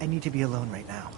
I need to be alone right now.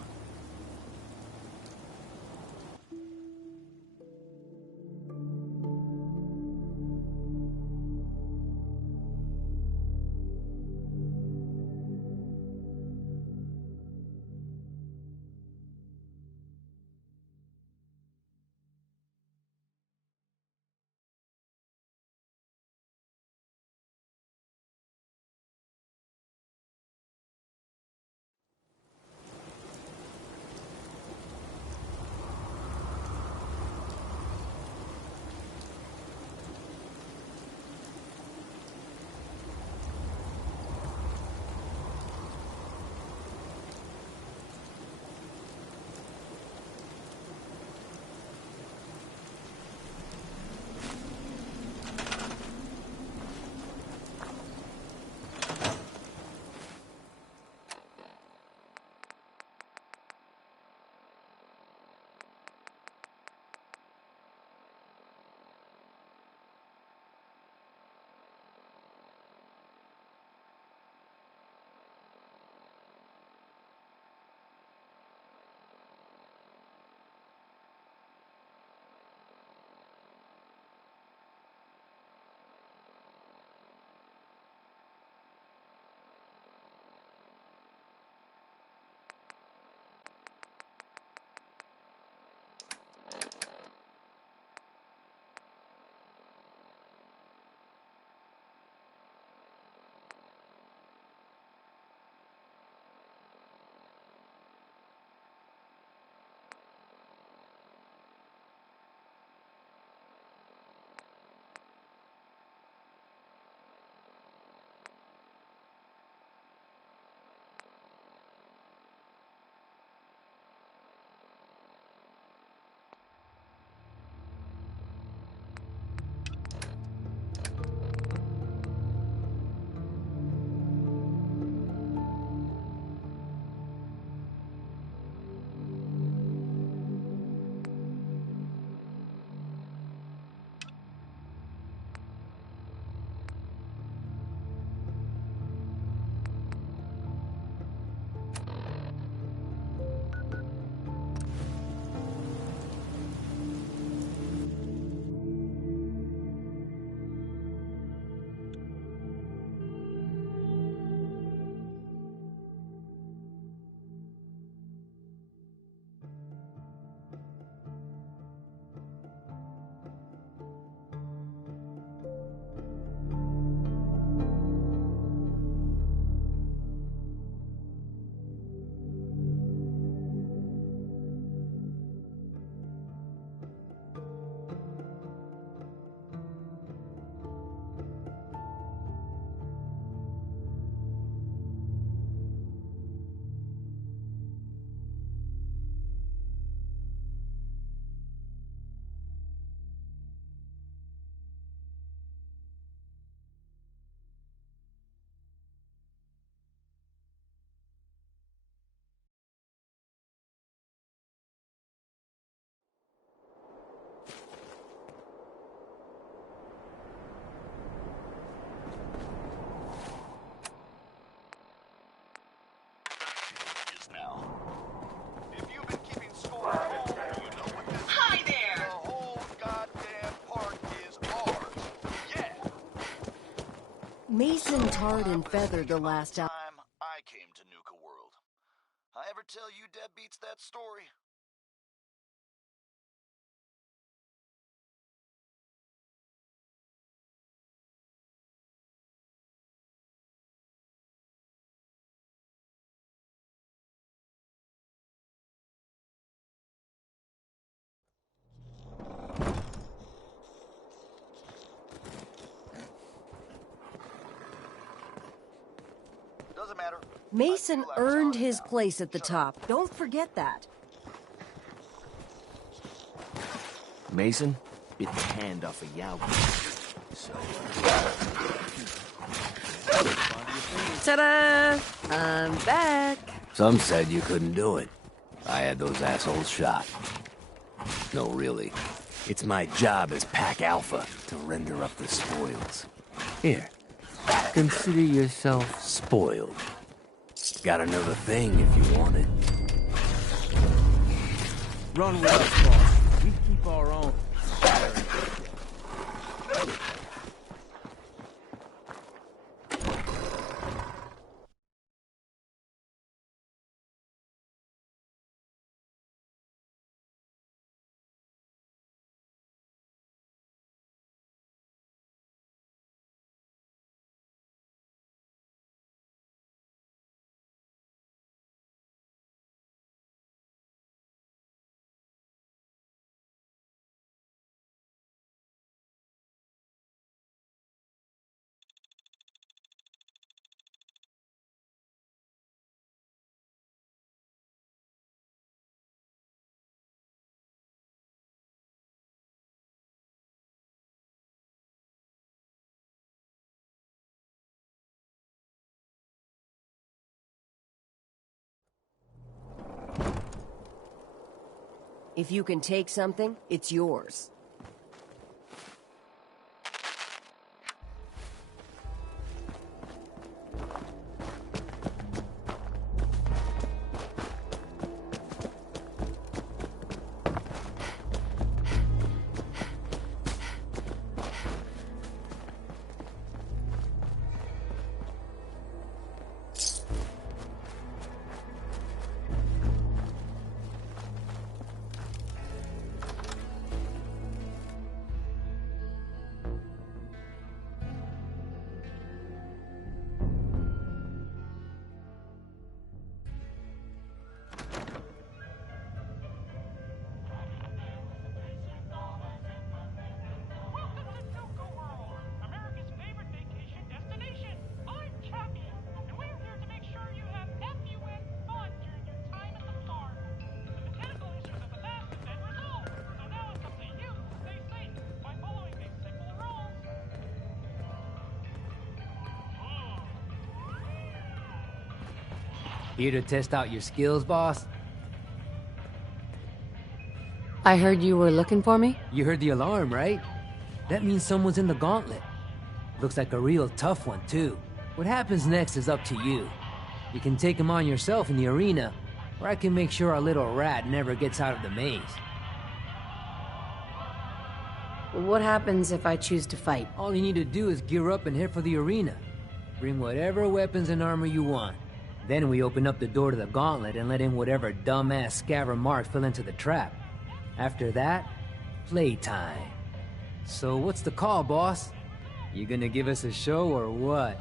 Mason tarred and feathered the last time I came to Nuka World. I ever tell you deadbeats that story? Doesn't matter. Mason earned his place at the top. Don't forget that. Mason bit the hand off of Yao. So. Ta-da! I'm back. Some said you couldn't do it. I had those assholes shot. No, really. It's my job as Pack Alpha to render up the spoils. Here. Consider yourself spoiled. Got another thing if you want it. Run with us, boss. We keep our own. If you can take something, it's yours. Here to test out your skills, boss? I heard you were looking for me? You heard the alarm, right? That means someone's in the gauntlet. Looks like a real tough one, too. What happens next is up to you. You can take him on yourself in the arena, or I can make sure our little rat never gets out of the maze. What happens if I choose to fight? All you need to do is gear up and head for the arena. Bring whatever weapons and armor you want. Then we open up the door to the gauntlet and let in whatever dumbass scaver Mark fell into the trap. After that, playtime. So what's the call, boss? You gonna give us a show or what?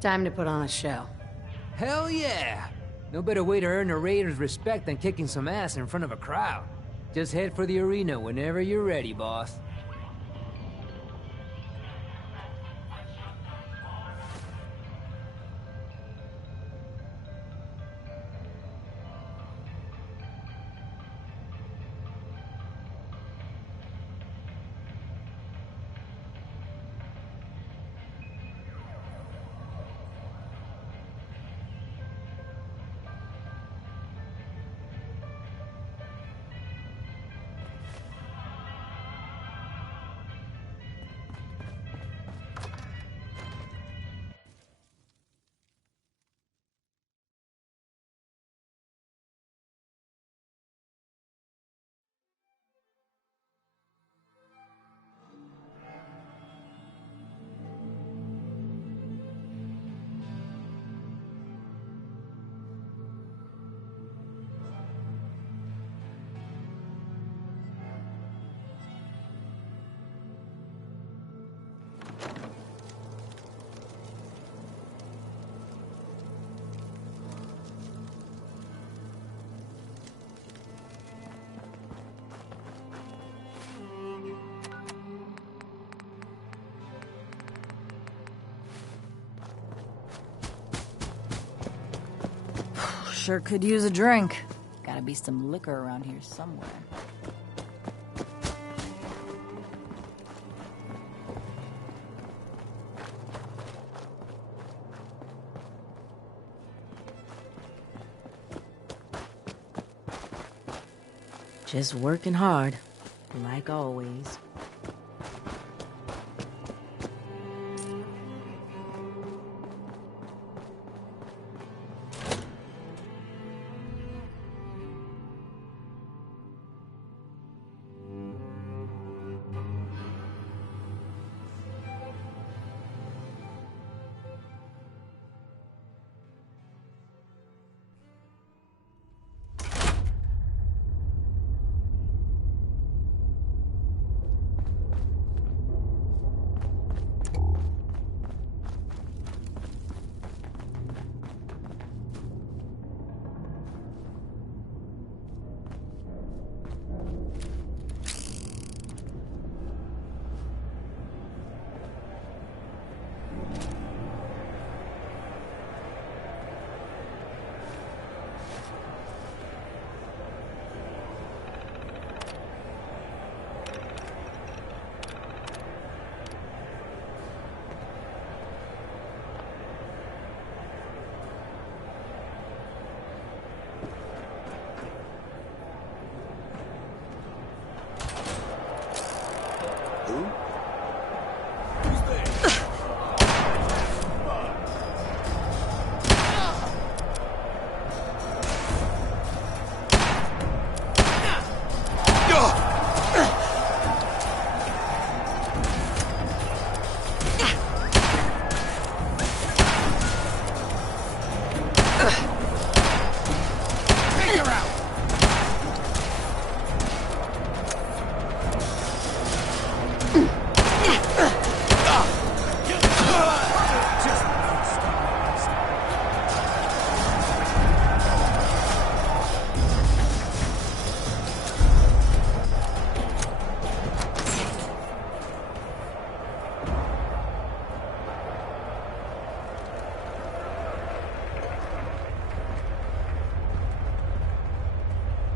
Time to put on a show. Hell yeah! No better way to earn a raider's respect than kicking some ass in front of a crowd. Just head for the arena whenever you're ready, boss. Sure could use a drink. Gotta be some liquor around here somewhere. Just working hard, like always.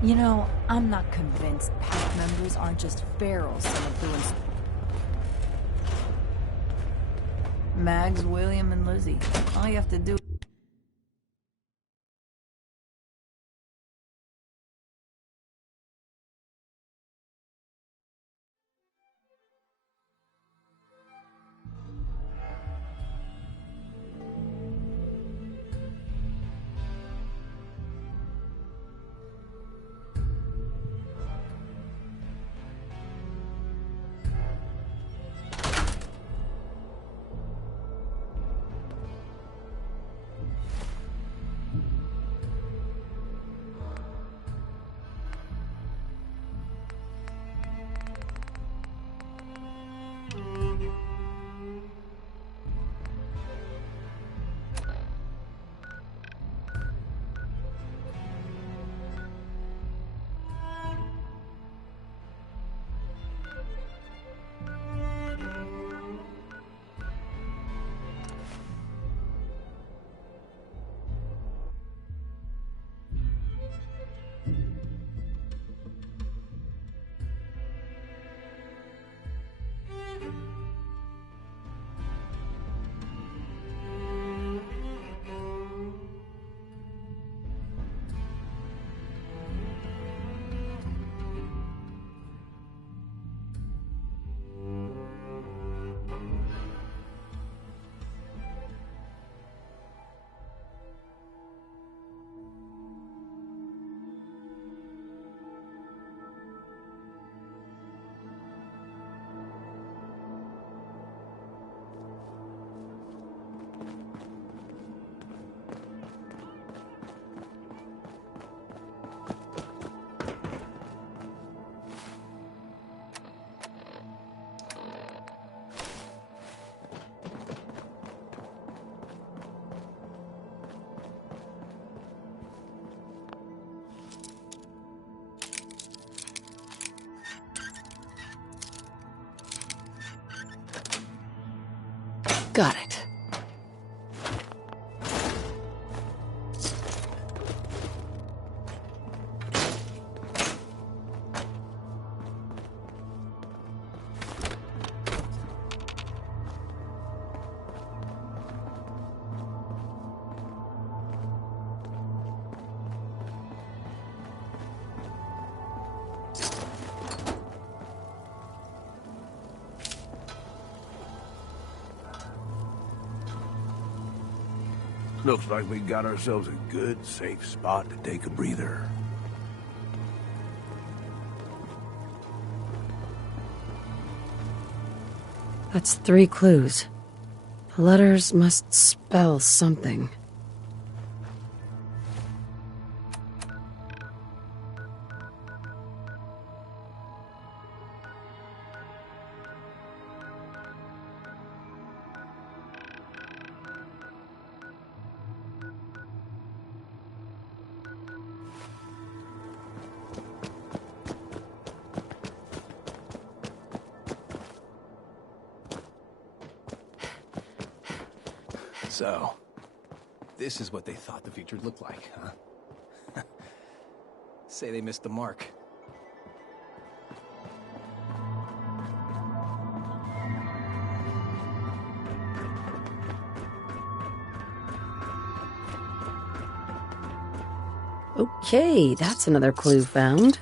You know, I'm not convinced pack members aren't just ferals doing. Mags, William, and Lizzie. All you have to do. Got it. Looks like we got ourselves a good, safe spot to take a breather. That's 3 clues. The letters must spell something. So, this is what they thought the future looked like, huh? Say they missed the mark. Okay, that's another clue found.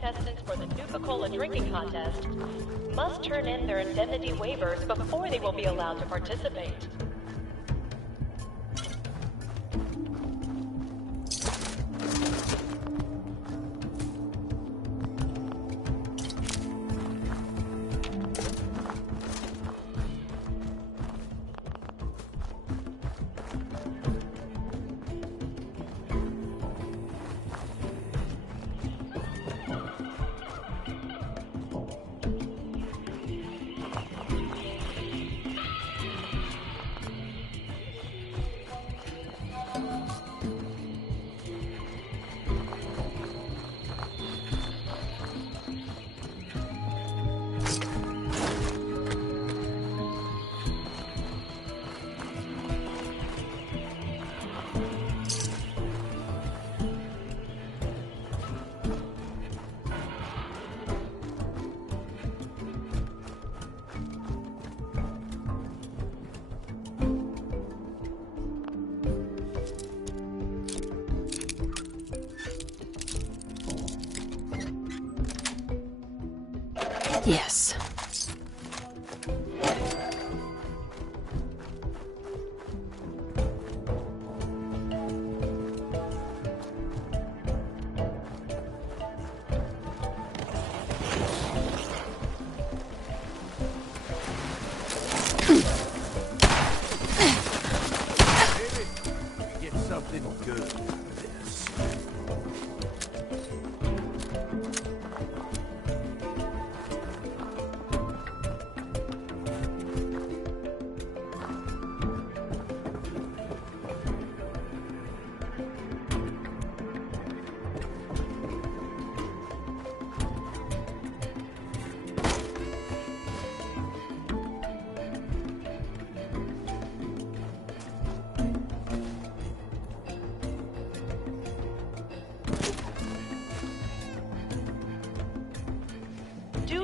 Contestants for the Nuka-Cola drinking contest must turn in their indemnity waivers before they will be allowed to participate. Yes. Get something good out of this.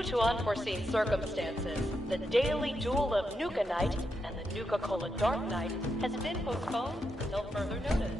to unforeseen circumstances, the daily duel of Nuka Knight and the Nuka-Cola Dark Knight has been postponed until further notice.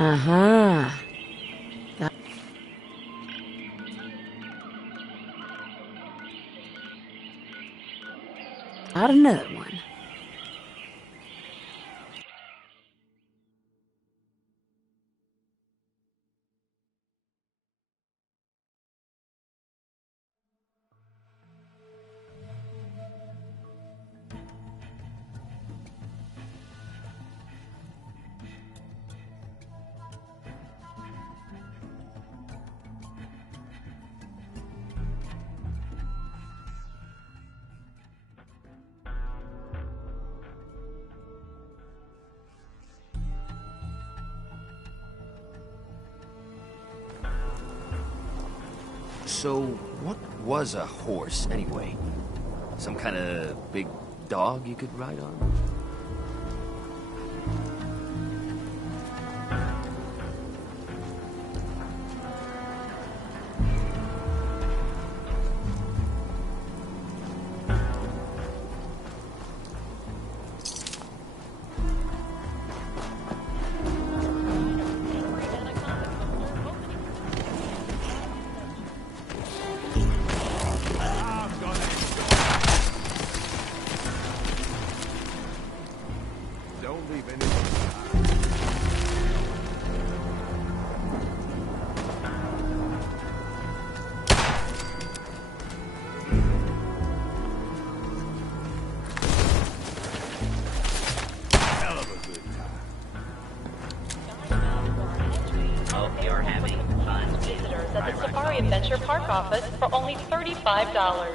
Uh-huh. Got another one. So, what was a horse, anyway? Some kind of big dog you could ride on? park office for only $35.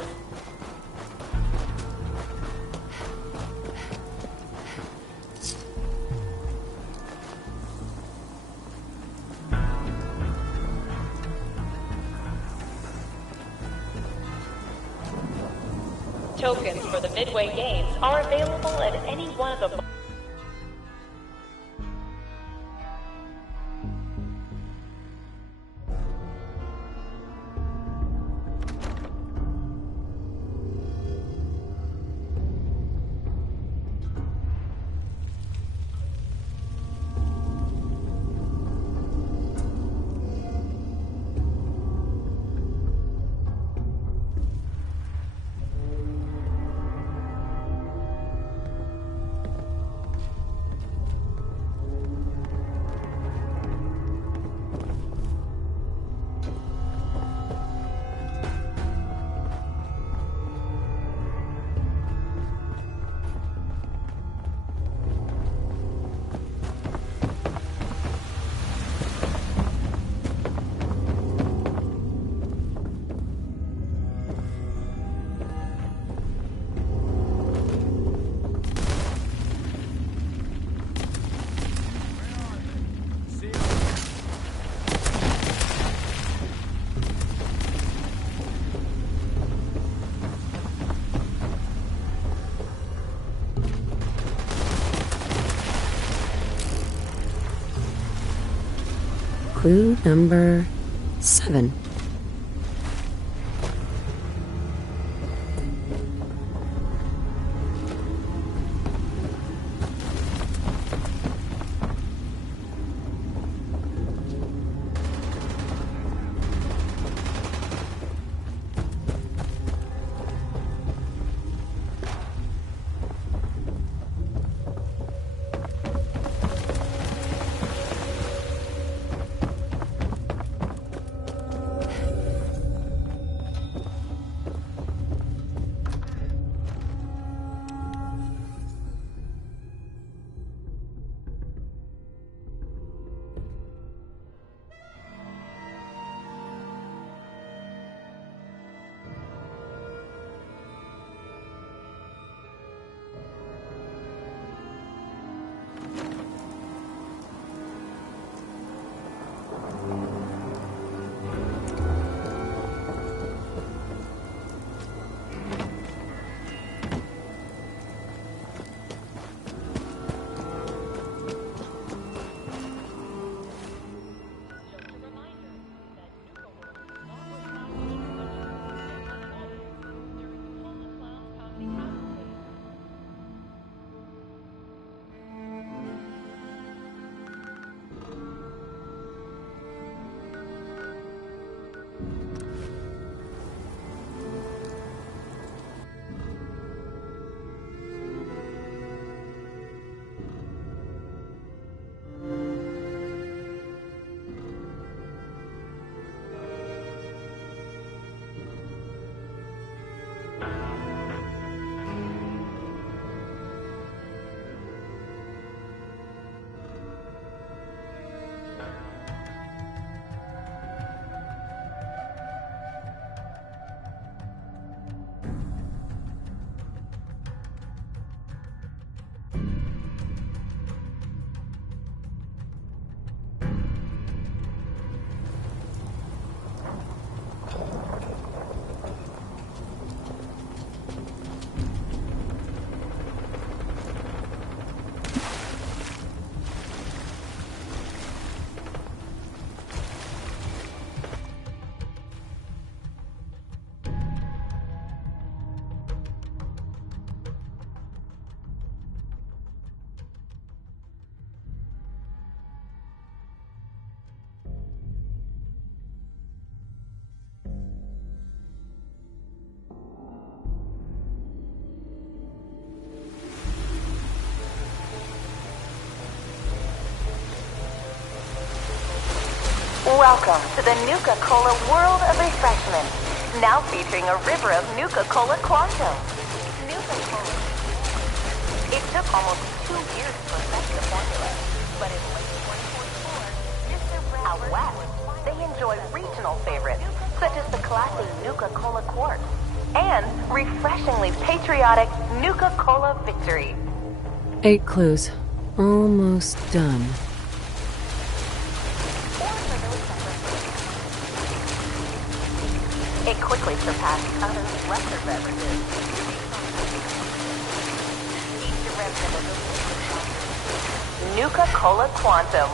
Tokens for the Midway Games are available at any one of the... Clue number 7. Welcome to the Nuka-Cola world of refreshment. Now featuring a river of Nuka-Cola Quantum. Nuka-Cola. It took almost 2 years to perfect the formula, but in late 2024, Mr. Brown out west, they enjoy regional favorites such as the classic Nuka-Cola Quartz and refreshingly patriotic Nuka-Cola Victory. 8 clues. Almost done. It quickly surpassed other lesser beverages. Each derivative of Nuka-Cola Quantum.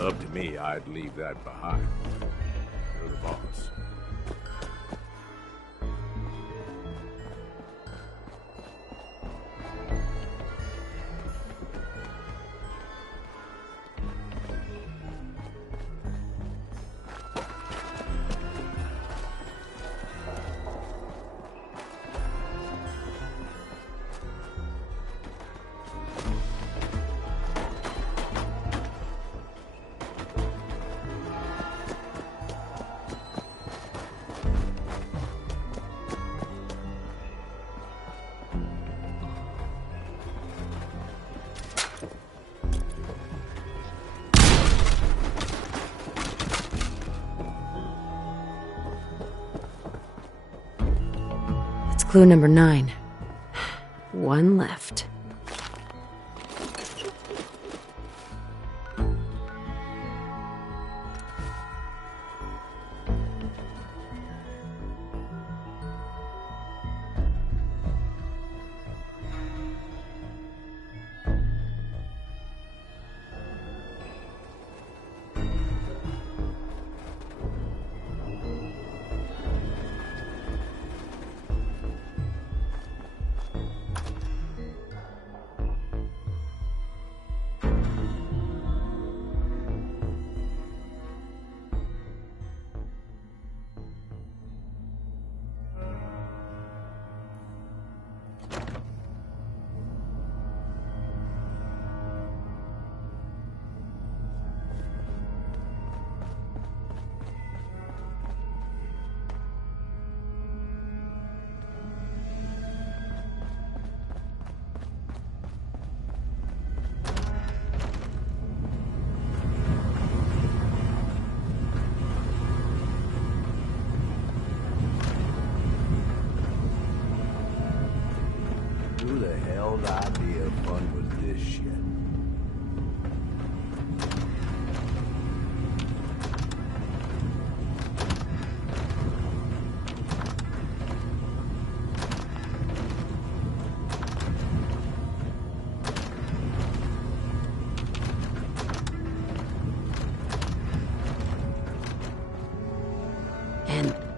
Up to me, I'd leave that behind. You're the boss. Clue number 9. One left.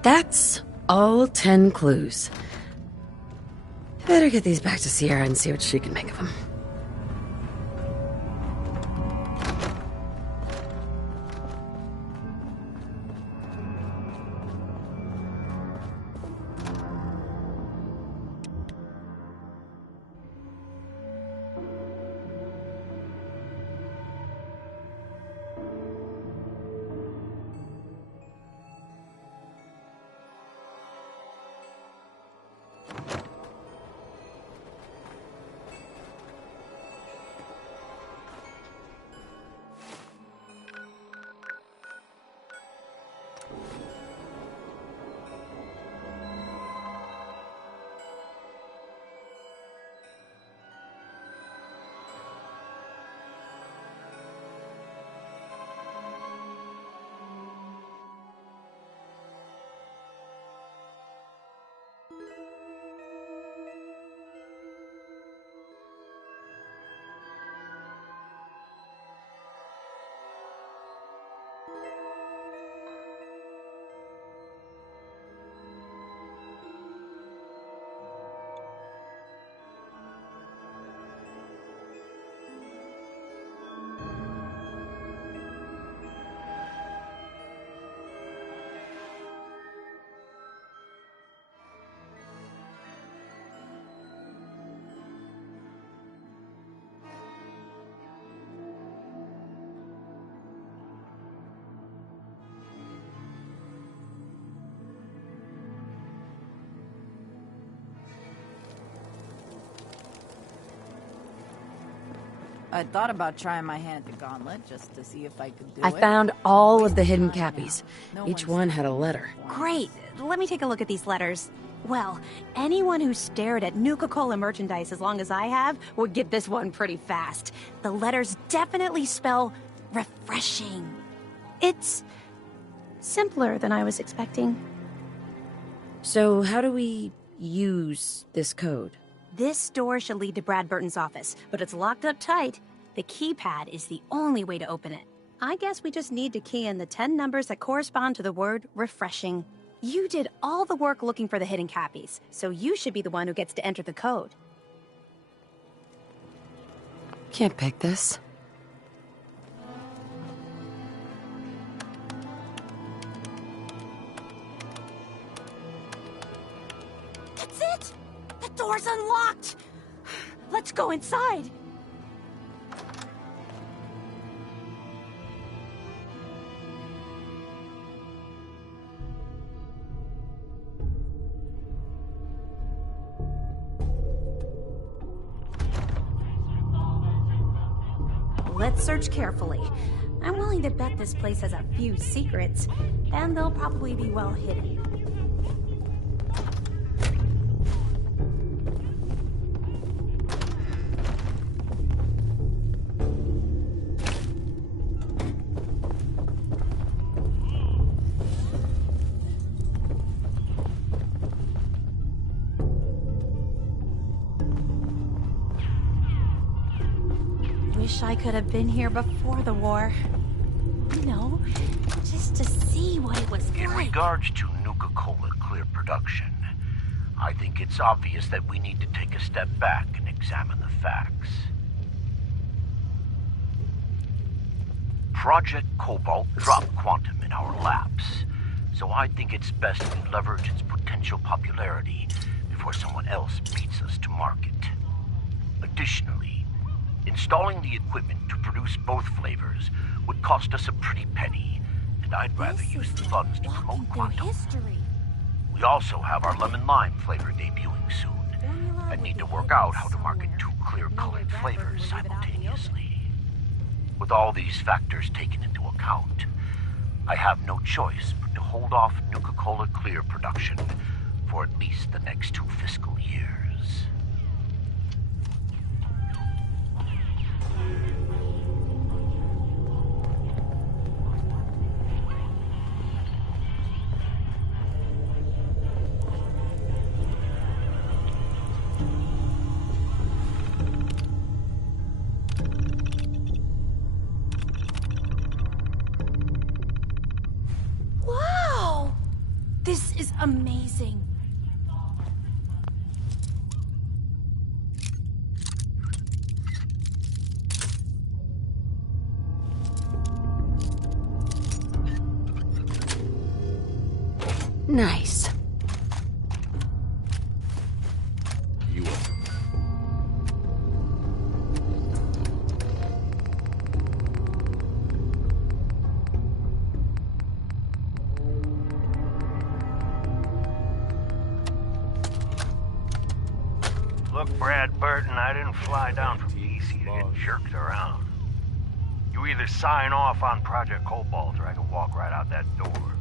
That's all 10 clues. Better get these back to Sierra and see what she can make of them. I thought about trying my hand at the gauntlet just to see if I could do I it. found all of the hidden cappies. Each one had a letter. Great. Let me take a look at these letters. Well, anyone who stared at Nuka-Cola merchandise as long as I have would get this one pretty fast. The letters definitely spell refreshing. It's simpler than I was expecting. So how do we use this code? This door should lead to Brad Burton's office, but it's locked up tight. The keypad is the only way to open it. I guess we just need to key in the 10 numbers that correspond to the word refreshing. You did all the work looking for the hidden cappies, so you should be the one who gets to enter the code. Can't pick this. That's it! The door's unlocked! Let's go inside! Let's search carefully. I'm willing to bet this place has a few secrets, and they'll probably be well hidden. Wish I could have been here before the war. You know, just to see what it was In like. regards to Nuka-Cola Clear production, I think it's obvious that we need to take a step back and examine the facts. Project Cobalt dropped Quantum in our laps, so I think it's best we leverage its potential popularity before someone else beats us to market. Additionally, installing the equipment to produce both flavors would cost us a pretty penny, and I'd rather use the funds to promote Quantum. We also have our lemon lime flavor debuting soon, and need to work out how to market two clear-colored flavors simultaneously. With all these factors taken into account, I have no choice but to hold off Nuka-Cola Clear production for at least the next 2 fiscal years. This is amazing. Nice. You Look, Brad Burton, I didn't fly down from DC to get jerked around. You either sign off on Project Cobalt or I can walk right out that door.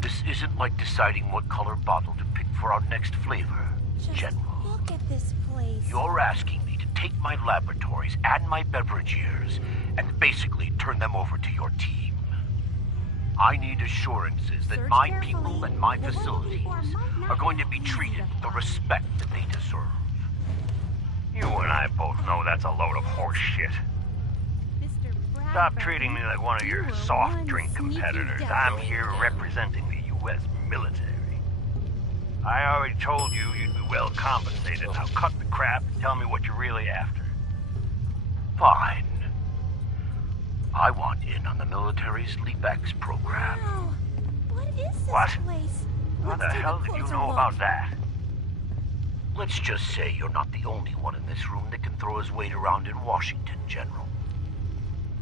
This isn't like deciding what color bottle to pick for our next flavor, General. Look at this place. You're asking me to take my laboratories and my beverages and basically turn them over to your team. I need assurances that my people and my facilities are going to be treated with the respect that they deserve. You and I both know that's a load of horse shit. Stop treating me like one of your soft drink competitors. I'm here representing the U.S. military. I already told you you'd be well compensated. Now cut the crap and tell me what you're really after. Fine. I want in on the military's LeapX program. Wow. What is this What? place? How the hell did you know about that? Let's just say you're not the only one in this room that can throw his weight around in Washington, General.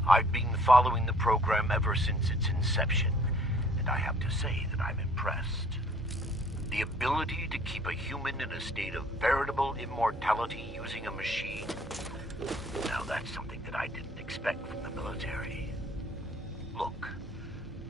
I've been following the program ever since its inception, and I have to say that I'm impressed. The ability to keep a human in a state of veritable immortality using a machine. Now that's something that I didn't expect from the military. Look,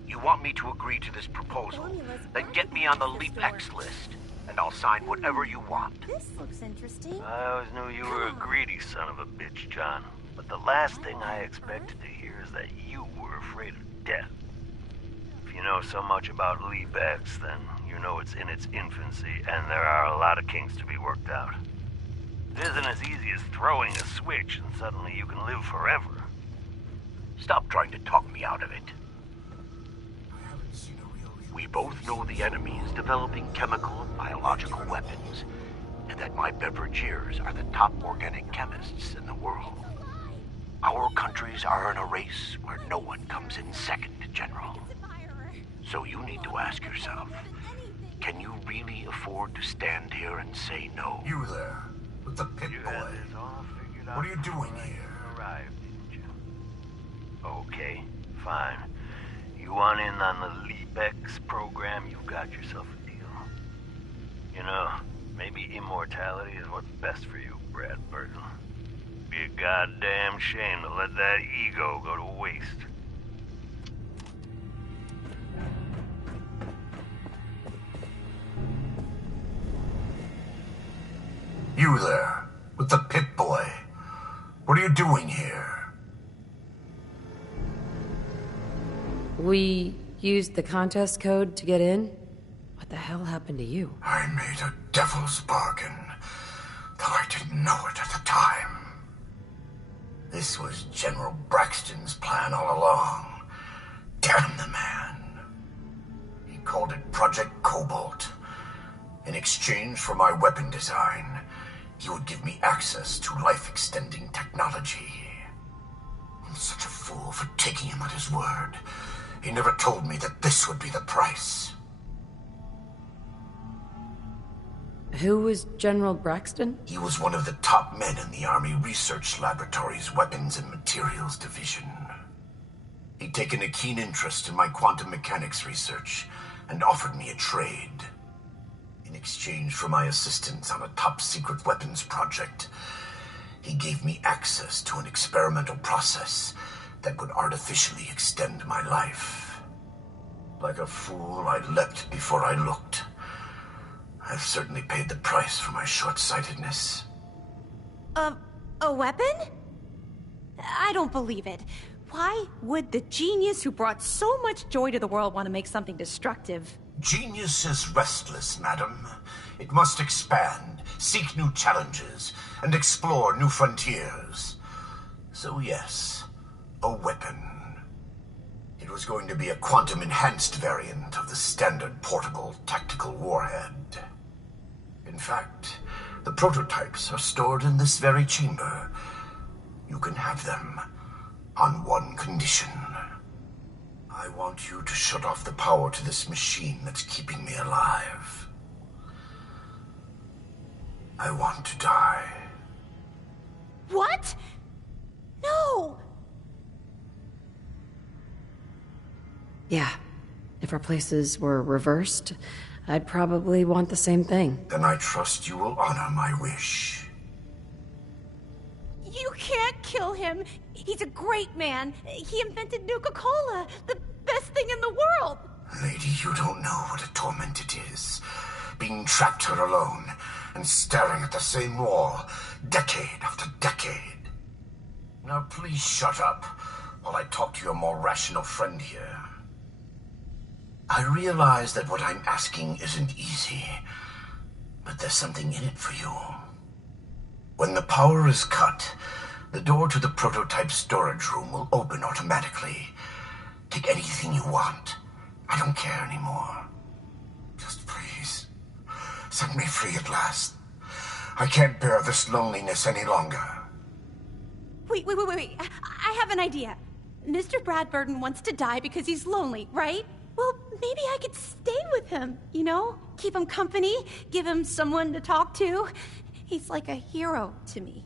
you want me to agree to this proposal, then get me on the LeapX list, and I'll sign whatever you want. This looks interesting. I always knew you were a greedy son of a bitch, John. But the last thing I expected to hear is that you were afraid of death. If you know so much about LeapX, then you know it's in its infancy, and there are a lot of kinks to be worked out. It isn't as easy as throwing a switch and suddenly you can live forever. Stop trying to talk me out of it. We both know the enemy is developing chemical and biological weapons, and that my beverageers are the top organic chemists in the world. Our countries are in a race where no one comes in second, General. So you need to ask yourself, can you really afford to stand here and say no? You there, with the pit boy. What are you doing here? Arrived, didn't you? Okay, fine. You want in on the LeapX program, you've got yourself a deal. You know, maybe immortality is what's best for you, Brad Burton. Be a goddamn shame to let that ego go to waste. You there, with the pit boy. What are you doing here? We used the contest code to get in? What the hell happened to you? I made a devil's bargain, though I didn't know it at the time. This was General Braxton's plan all along. Damn the man. He called it Project Cobalt. In exchange for my weapon design, he would give me access to life-extending technology. I'm such a fool for taking him at his word. He never told me that this would be the price. Who was General Braxton? He was one of the top men in the Army Research Laboratory's Weapons and Materials Division. He'd taken a keen interest in my quantum mechanics research and offered me a trade. In exchange for my assistance on a top-secret weapons project, he gave me access to an experimental process that would artificially extend my life. Like a fool, I leapt before I looked. I've certainly paid the price for my short-sightedness. A weapon? I don't believe it. Why would the genius who brought so much joy to the world want to make something destructive? Genius is restless, madam. It must expand, seek new challenges, and explore new frontiers. So yes, a weapon. It was going to be a quantum-enhanced variant of the standard portable tactical warhead. In fact, the prototypes are stored in this very chamber. You can have them on one condition. I want you to shut off the power to this machine that's keeping me alive. I want to die. What? No! Yeah. If our places were reversed, I'd probably want the same thing. Then I trust you will honor my wish. You can't kill him. He's a great man. He invented Nuka-Cola, the best thing in the world. Lady, you don't know what a torment it is. Being trapped here alone and staring at the same wall, decade after decade. Now please shut up while I talk to your more rational friend here. I realize that what I'm asking isn't easy, but there's something in it for you. When the power is cut, the door to the prototype storage room will open automatically. Take anything you want. I don't care anymore. Just please, set me free at last. I can't bear this loneliness any longer. Wait. I have an idea. Mr. Bradburton wants to die because he's lonely, right? Well, maybe I could stay with him, you know? Keep him company, give him someone to talk to. He's like a hero to me.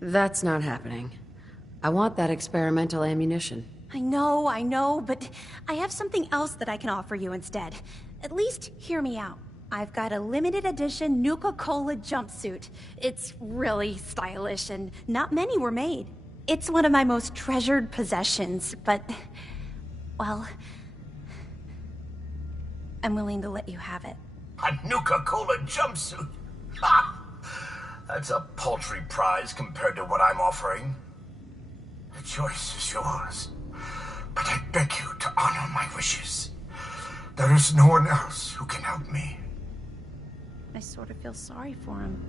That's not happening. I want that experimental ammunition. I know, but I have something else that I can offer you instead. At least hear me out. I've got a limited edition Nuka-Cola jumpsuit. It's really stylish and not many were made. It's one of my most treasured possessions, but, well, I'm willing to let you have it. A Nuka-Cola jumpsuit? Ha! That's a paltry prize compared to what I'm offering. The choice is yours, but I beg you to honor my wishes. There is no one else who can help me. I sort of feel sorry for him.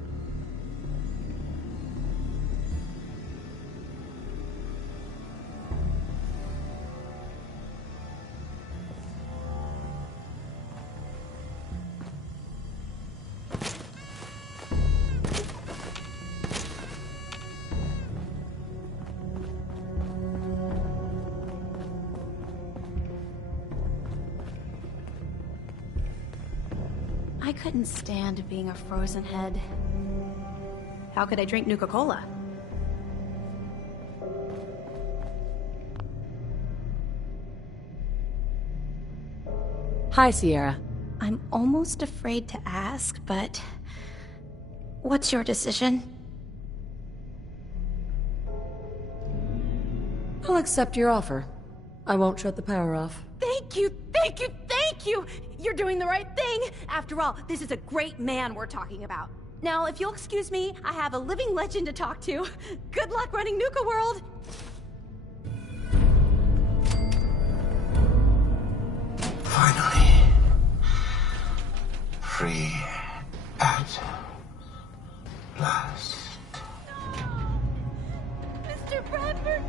I couldn't stand being a frozen head. How could I drink Nuka-Cola? Hi, Sierra. I'm almost afraid to ask, but... what's your decision? I'll accept your offer. I won't shut the power off. Thank you! You're doing the right thing! After all, this is a great man we're talking about. Now, if you'll excuse me, I have a living legend to talk to. Good luck running Nuka World! Finally. Free at last. Mr. Bradford!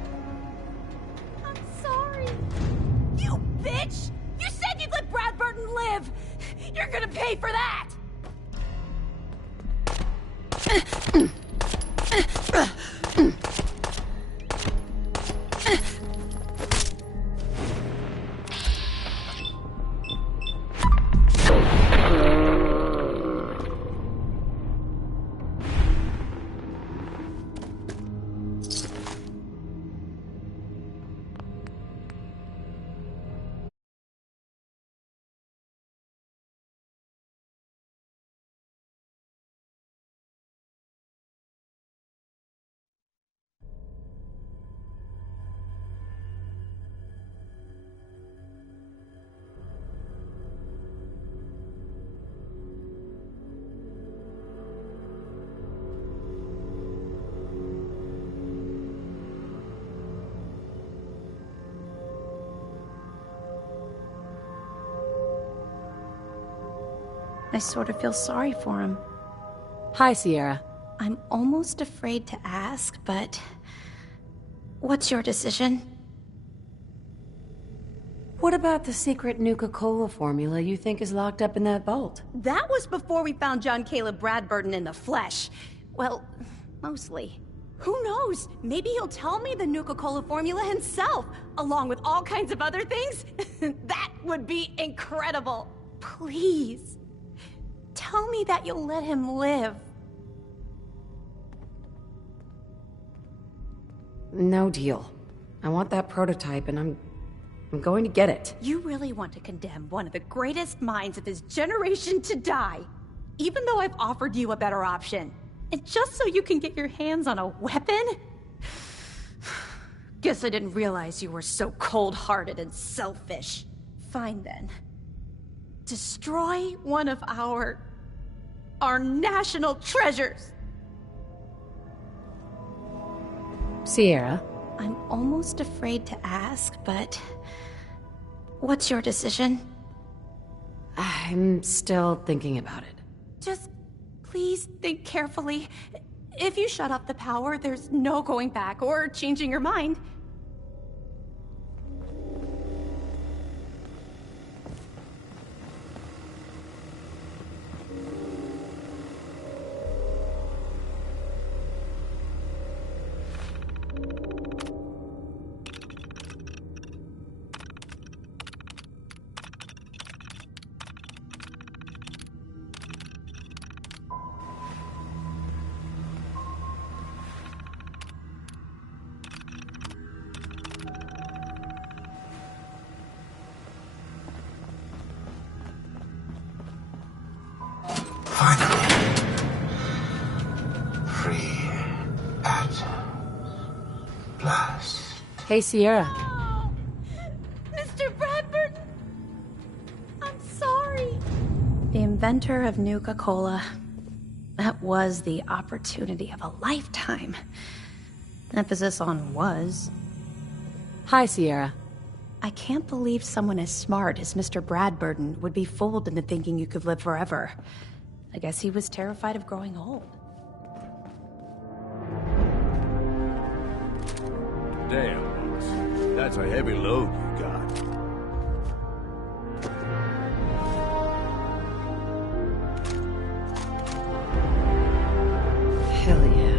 I'm sorry. You bitch! You said you'd let Bradburton live! You're gonna pay for that! I sort of feel sorry for him. Hi, Sierra. I'm almost afraid to ask, but what's your decision? What about the secret Nuka-Cola formula you think is locked up in that vault? That was before we found John Caleb Bradburton in the flesh. Well, mostly. Who knows? Maybe he'll tell me the Nuka-Cola formula himself, along with all kinds of other things. That would be incredible. Please, tell me that you'll let him live. No deal. I want that prototype, and I'm going to get it. You really want to condemn one of the greatest minds of his generation to die, even though I've offered you a better option. And just so you can get your hands on a weapon? Guess I didn't realize you were so cold-hearted and selfish. Fine then. Destroy one of our national treasures. Sierra? I'm almost afraid to ask, but what's your decision? I'm still thinking about it. Just please think carefully. If you shut off the power, there's no going back or changing your mind. Hey, Sierra. Oh, Mr. Bradburton! I'm sorry. The inventor of Nuka-Cola. That was the opportunity of a lifetime. Emphasis on was. Hi, Sierra. I can't believe someone as smart as Mr. Bradburton would be fooled into thinking you could live forever. I guess he was terrified of growing old. Damn, boss. That's a heavy load you got. Hell yeah.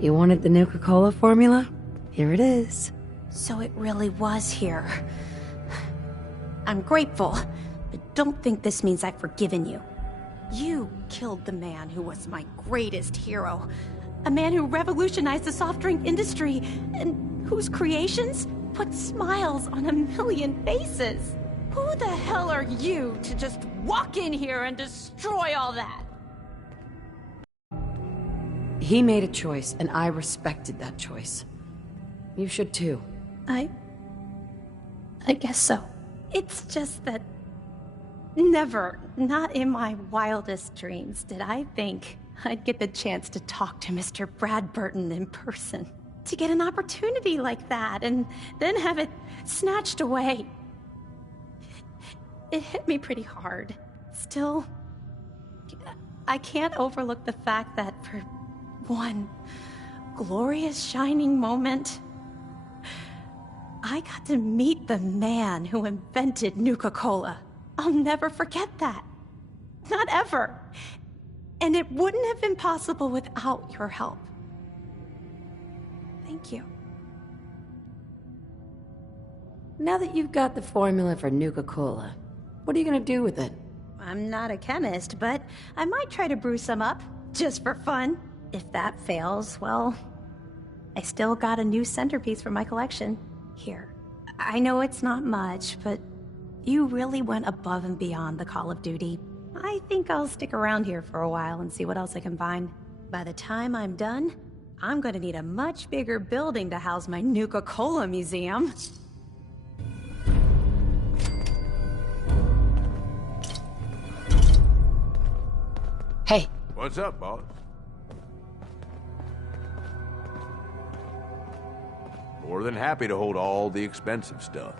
You wanted the Nuka-Cola formula? Here it is. So it really was here. I'm grateful, but don't think this means I've forgiven you. You killed the man who was my greatest hero. A man who revolutionized the soft drink industry, and whose creations put smiles on a million faces. Who the hell are you to just walk in here and destroy all that? He made a choice, and I respected that choice. You should too. I guess so. It's just that never, not in my wildest dreams, did I think I'd get the chance to talk to Mr. Bradburton in person. To get an opportunity like that, and then have it snatched away. It hit me pretty hard. Still, I can't overlook the fact that for one glorious shining moment, I got to meet the man who invented Nuka-Cola. I'll never forget that. Not ever. And it wouldn't have been possible without your help. Thank you. Now that you've got the formula for Nuka-Cola, what are you gonna do with it? I'm not a chemist, but I might try to brew some up, just for fun. If that fails, well, I still got a new centerpiece for my collection. Here. I know it's not much, but you really went above and beyond the Call of Duty. I think I'll stick around here for a while and see what else I can find. By the time I'm done, I'm gonna need a much bigger building to house my Nuka-Cola museum. Hey. What's up, boss? More than happy to hold all the expensive stuff.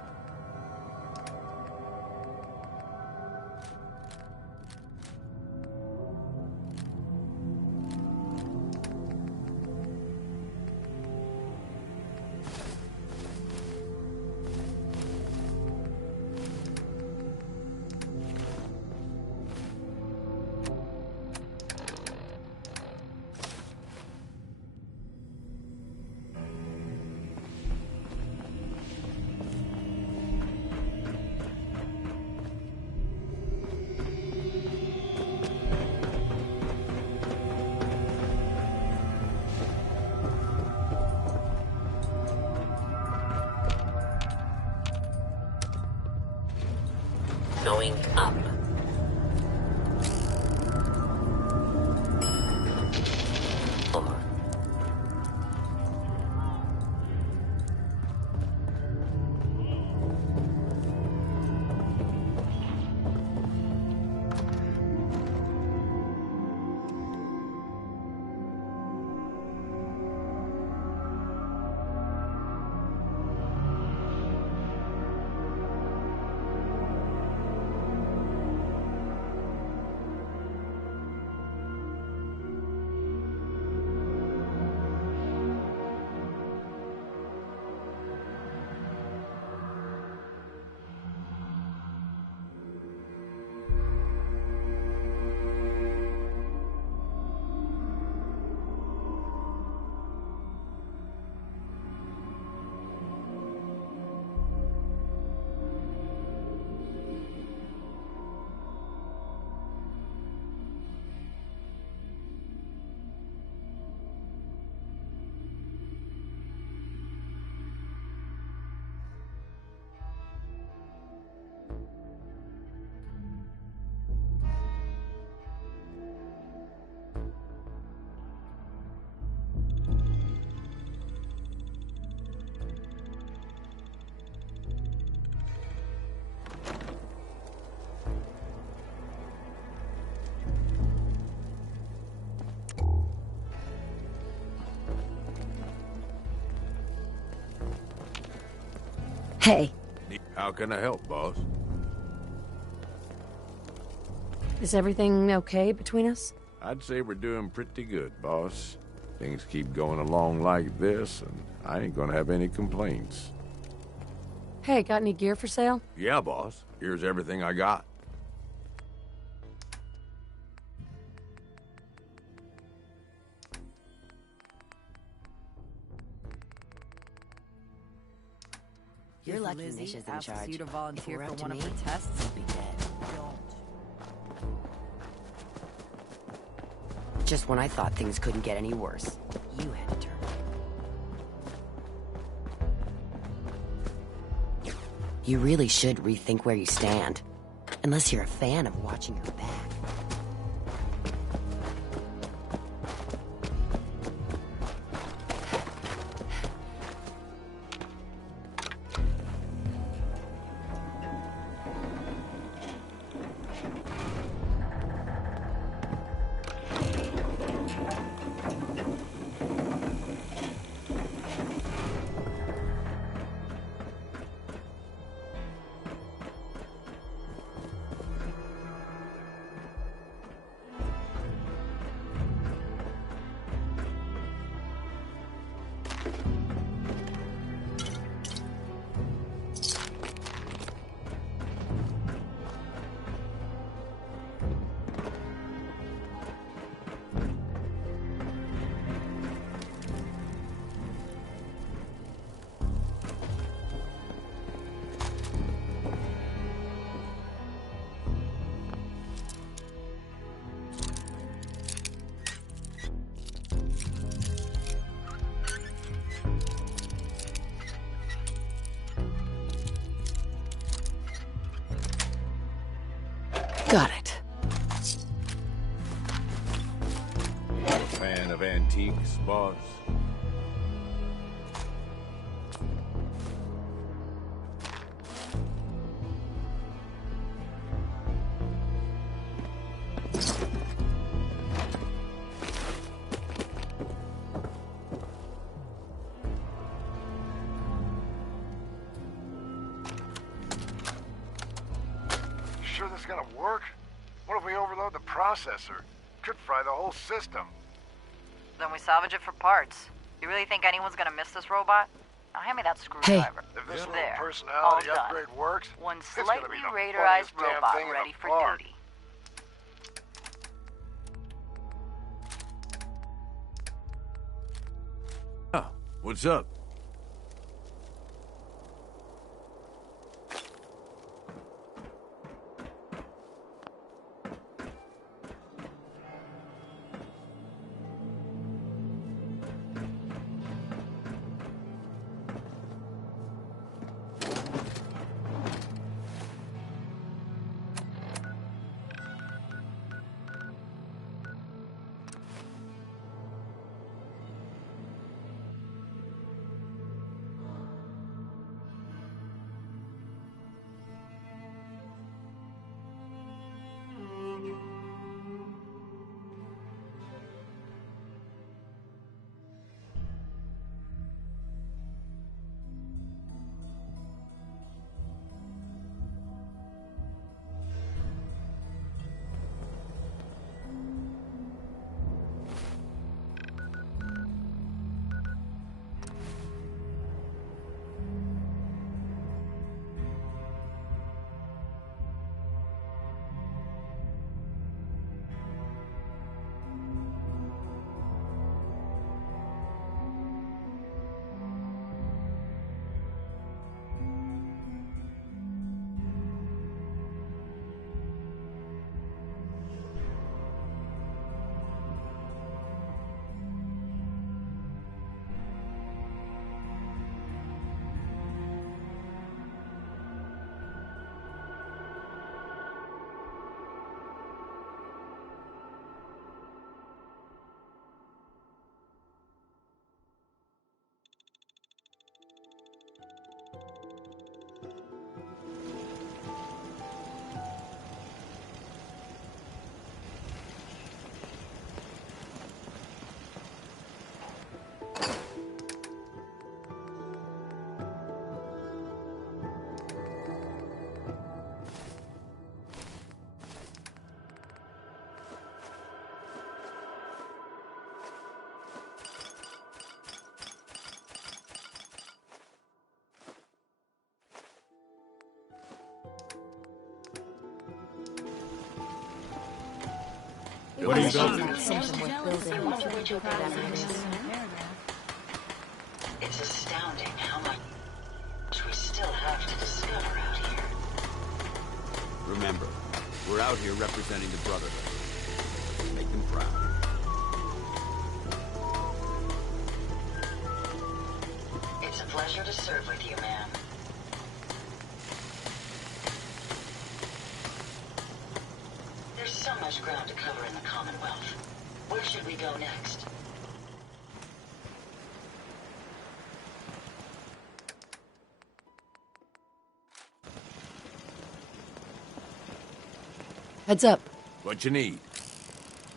Going up. Hey. How can I help, boss? Is everything okay between us? I'd say we're doing pretty good, boss. Things keep going along like this, and I ain't gonna have any complaints. Hey, got any gear for sale? Yeah, boss. Here's everything I got. You're If lucky Lizzie Misha's in asks charge. you to volunteer If it were for up one to of me, her tests, I'd be dead. Don't. Just when I thought things couldn't get any worse, you had to turn. You really should rethink where you stand. Unless you're a fan of watching your back. fan of antiques, boss? Sure this is gonna work? What if we overload the processor? Could fry the whole system. Then we salvage it for parts. You really think anyone's gonna miss this robot? Now hand me that screwdriver. If this little There. personality All done. upgrade works, One it's gonna slightly be the radarized funniest damn robot thing in ready the for park. duty. Oh, what's up? What are you building? It's astounding how much we still have to discover out here. Remember, we're out here representing the Brotherhood. Make them proud. It's a pleasure to serve with you, man. There's so much ground to cover in the Commonwealth. Where should we go next? Heads up. What you need?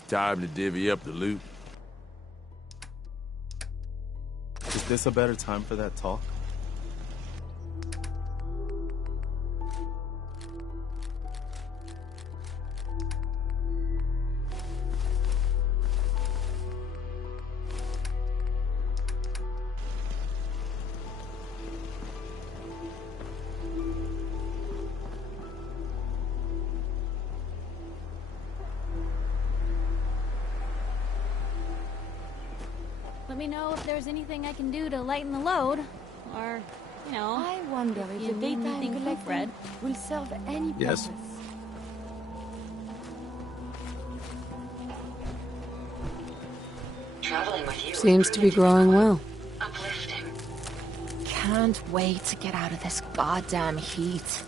Time to divvy up the loot? Is this a better time for that talk? Let me know if there's anything I can do to lighten the load. Or, you know, I wonder if you the need daytime anything from collecting Fred. will serve any purpose. Yes. Traveling with you Seems to be growing well. uplifting. Can't wait to get out of this goddamn heat.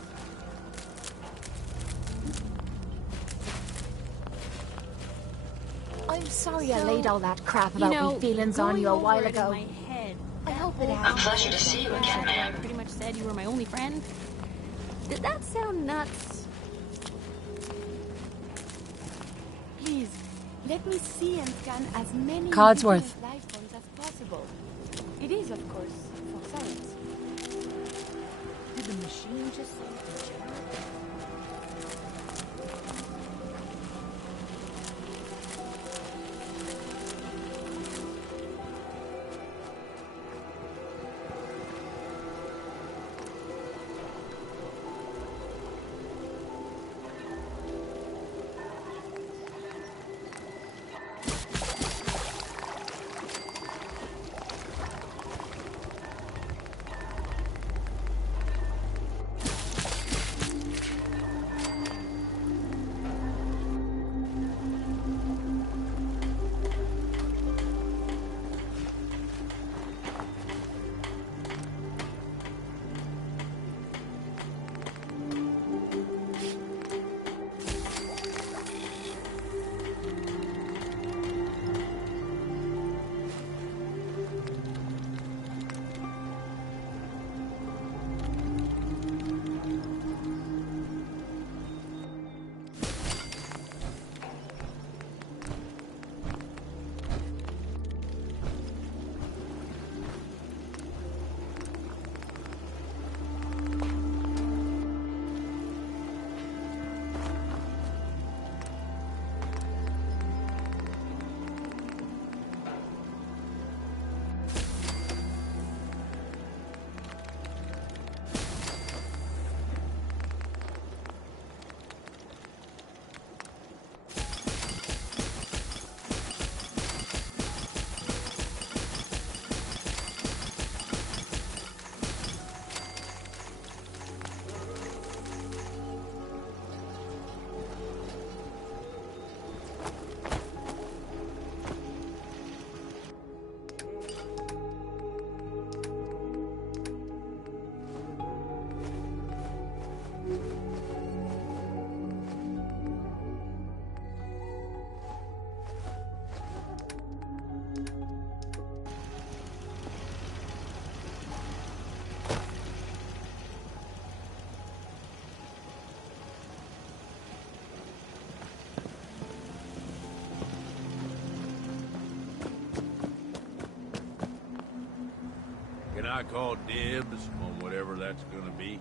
I I'm sorry I laid all that crap about me feelings on you a while ago. I hope it A pleasure to see you again, ma'am. Pretty much said you were my only friend. Did that sound nuts? Please, let me see and scan as many Codsworth. life forms as possible. It is, of course, for science. Did the machine just say degenerate? Can I call dibs on whatever that's gonna be?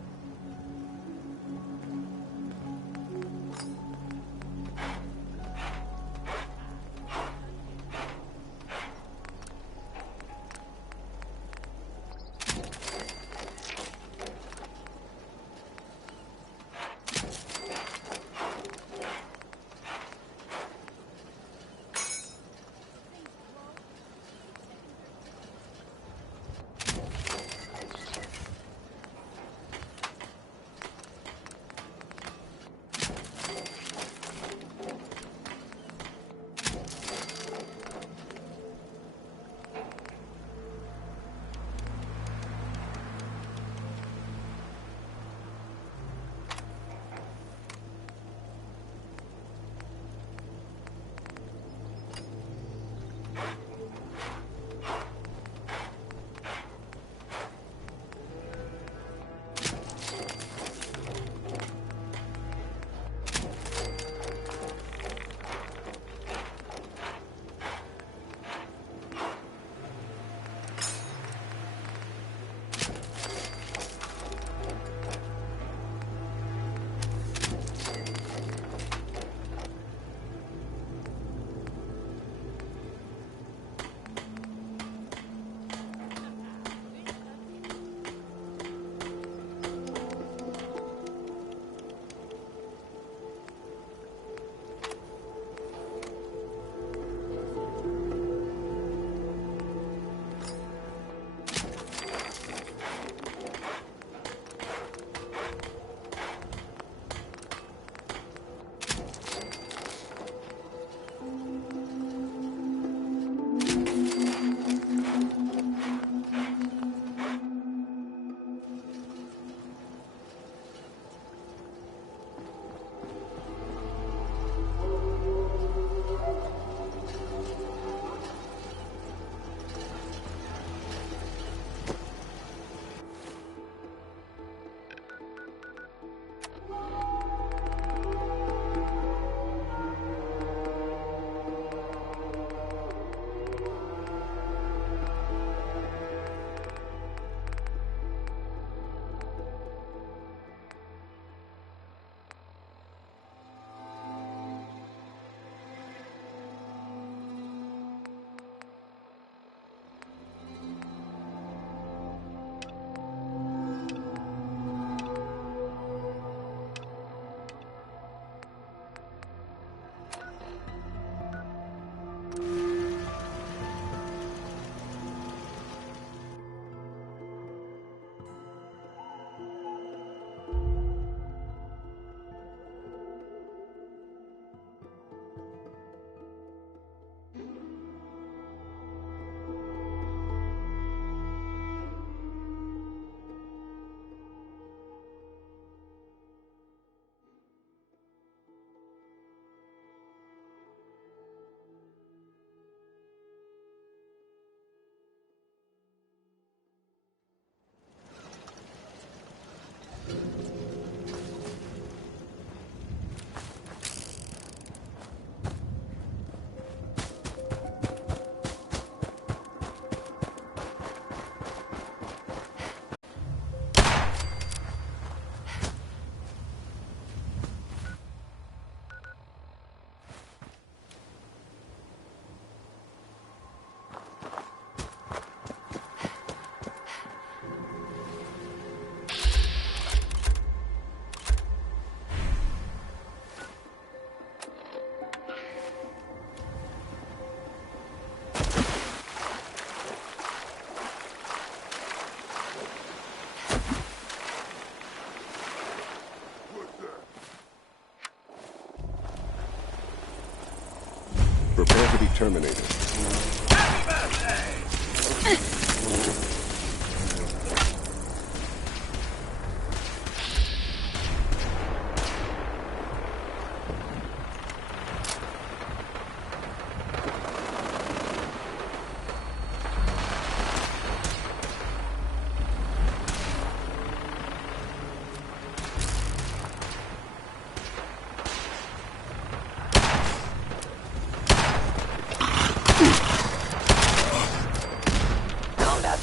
terminated.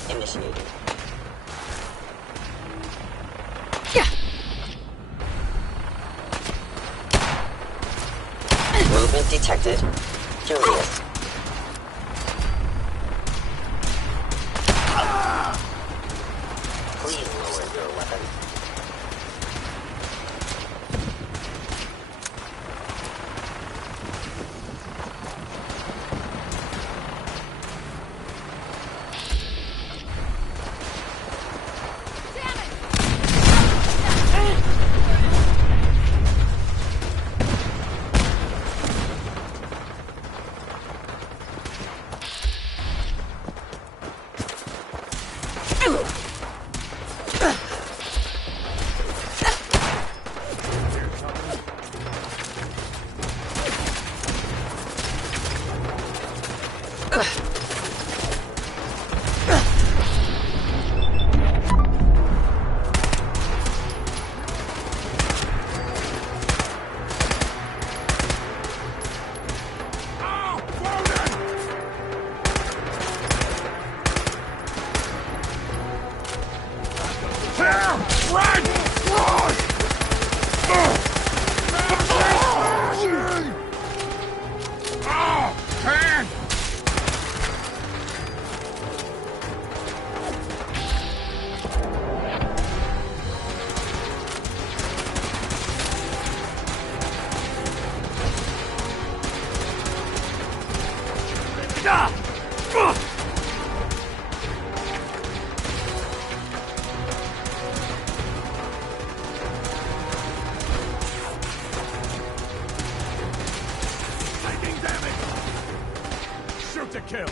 Initiated. Movement detected. Curious. Please lower your weapon. To kill.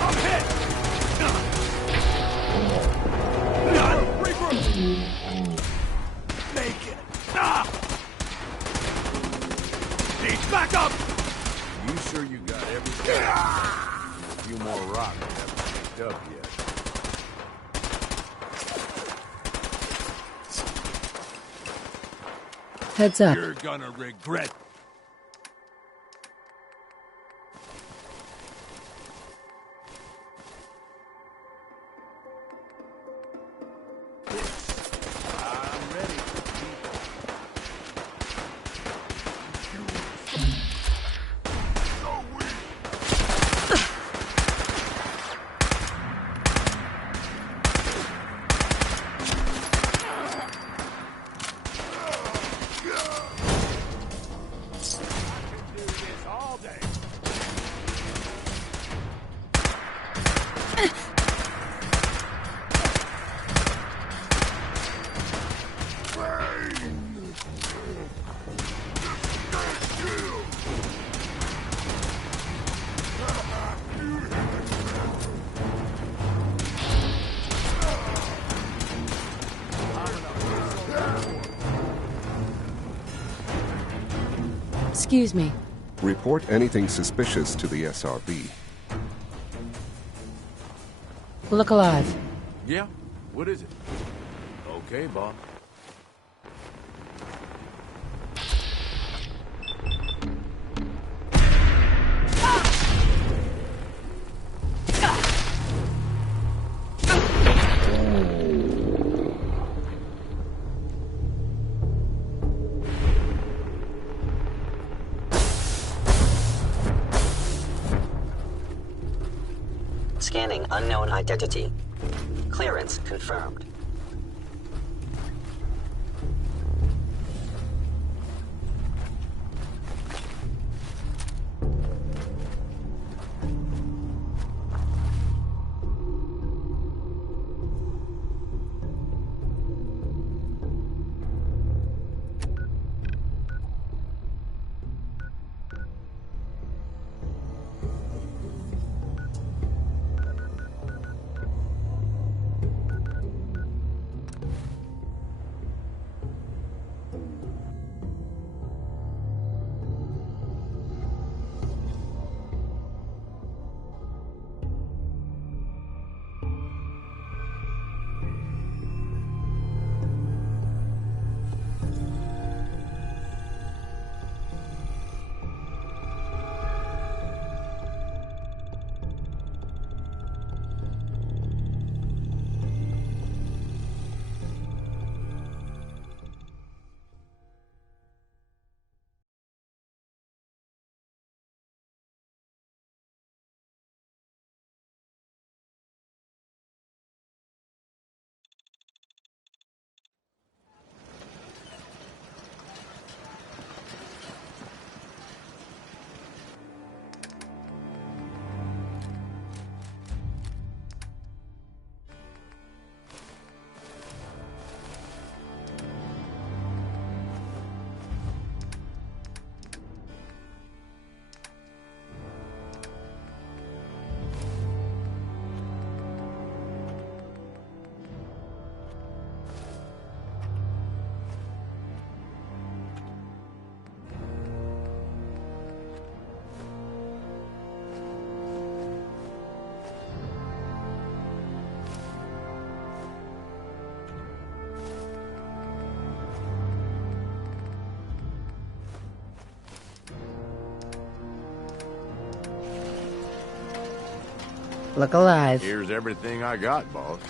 I'm hit. Make it. Need backup. You sure you got everything? A few more rocks haven't picked up yet. Heads up. You're gonna regret. Excuse me. Report anything suspicious to the SRB. Look alive. Yeah? What is it? Okay, boss. Scanning unknown identity. Clearance confirmed. Look alive. Here's everything I got, boss.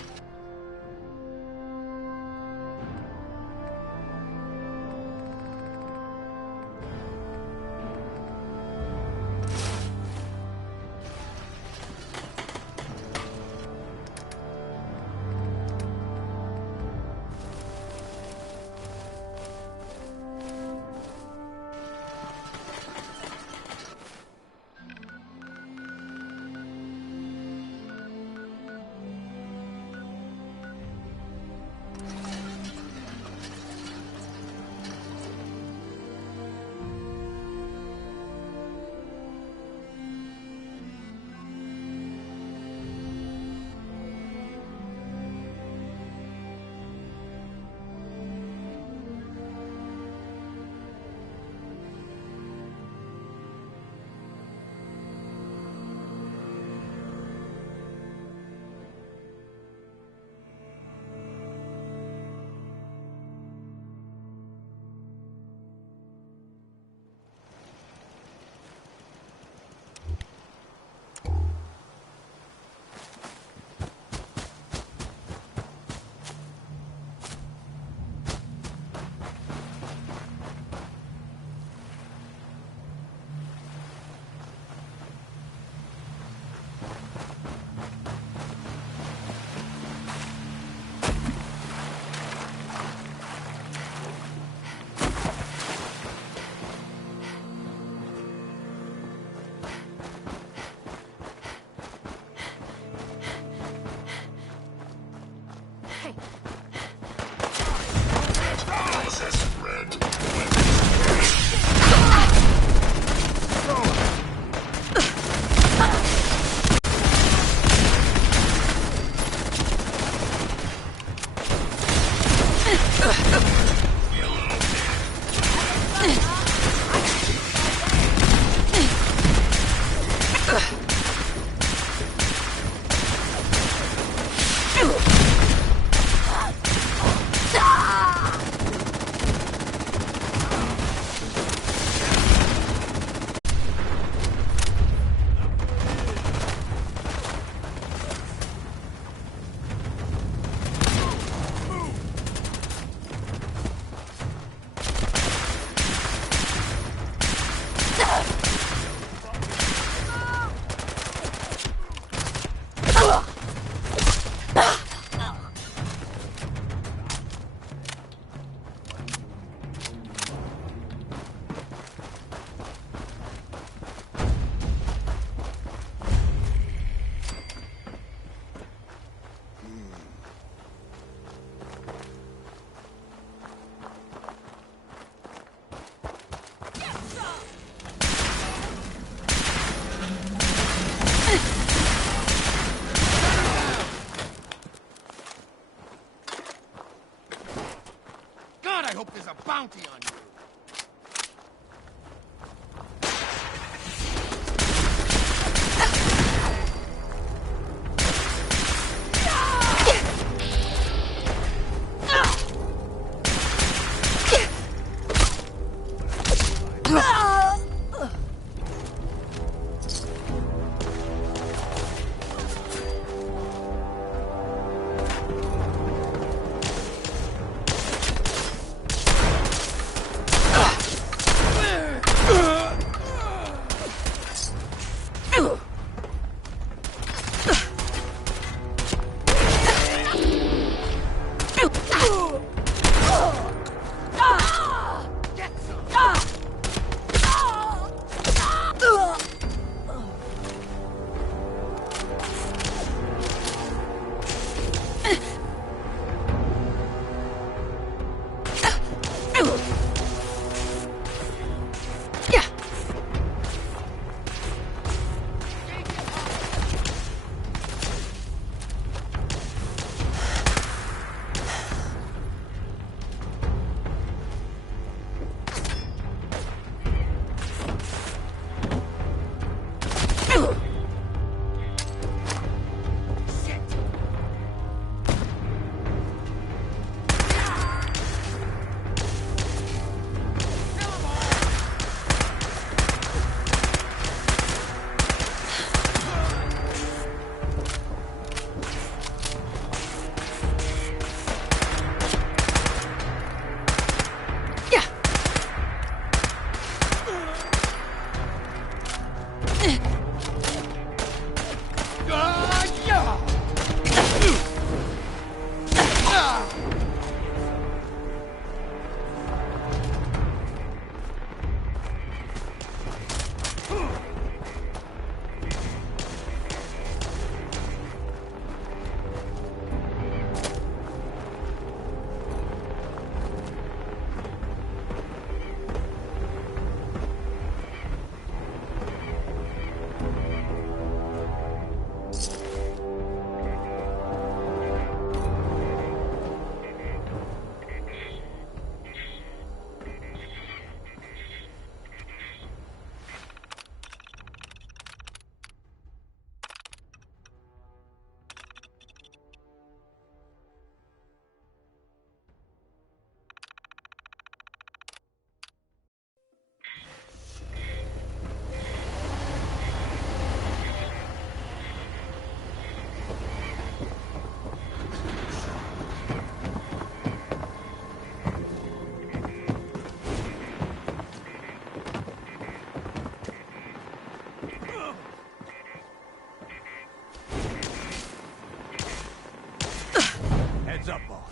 Heads up, boss.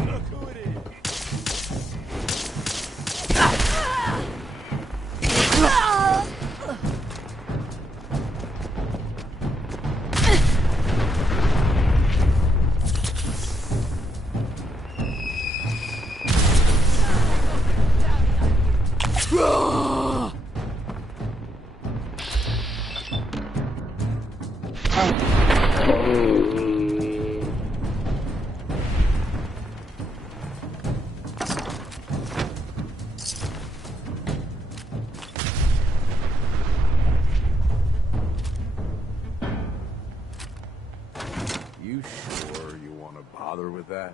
Look who it is. You sure you want to bother with that?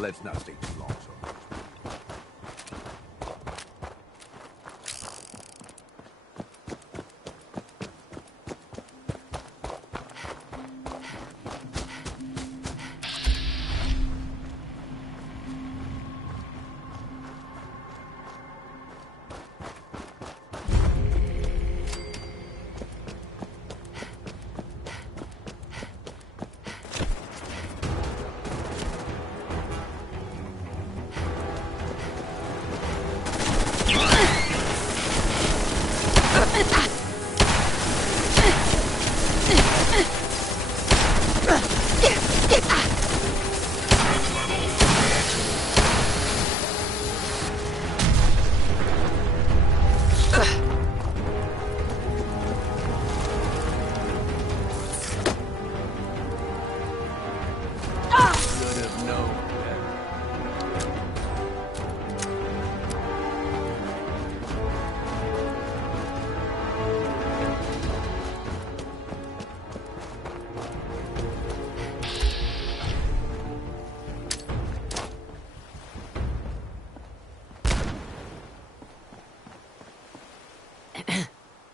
Let's not stay too long, so.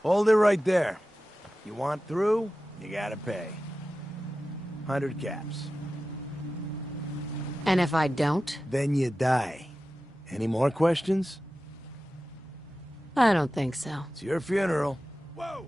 Hold it right there. You want through, you gotta pay. 100 caps. And if I don't? Then you die. Any more questions? I don't think so. It's your funeral. Whoa!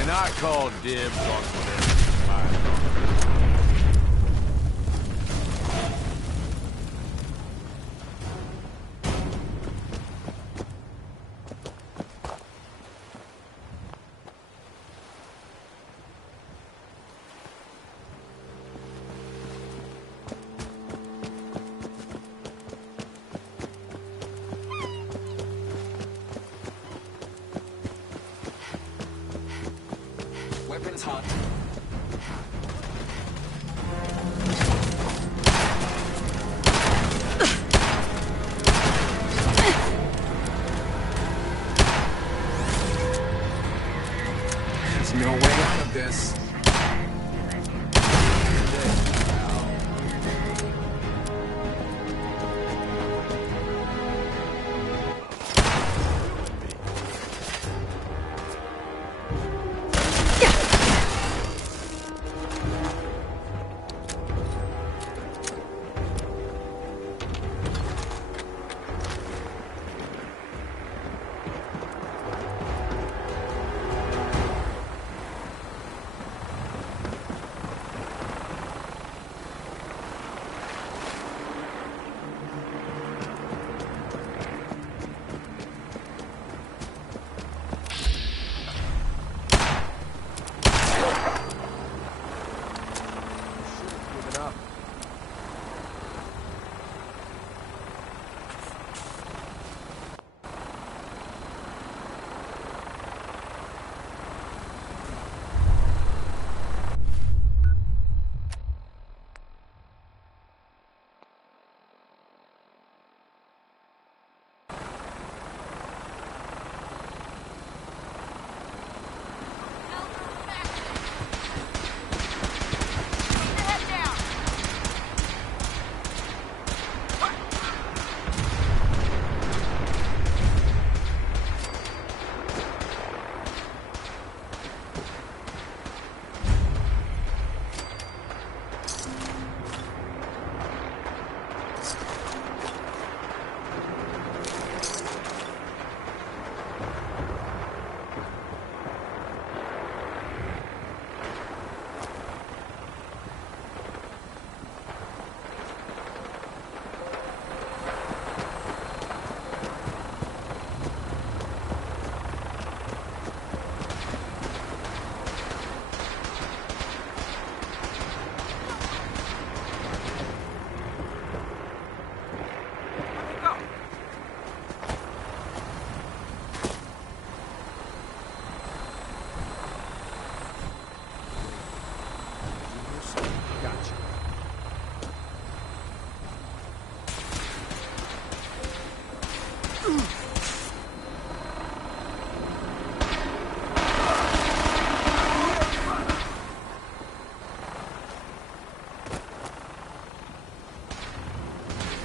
And I call dibs on whatever's mine. Weapons hot. There's no way out of this.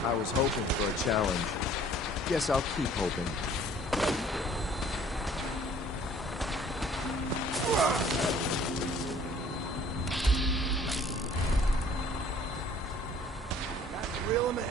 I was hoping for a challenge. Guess I'll keep hoping. Reel him in.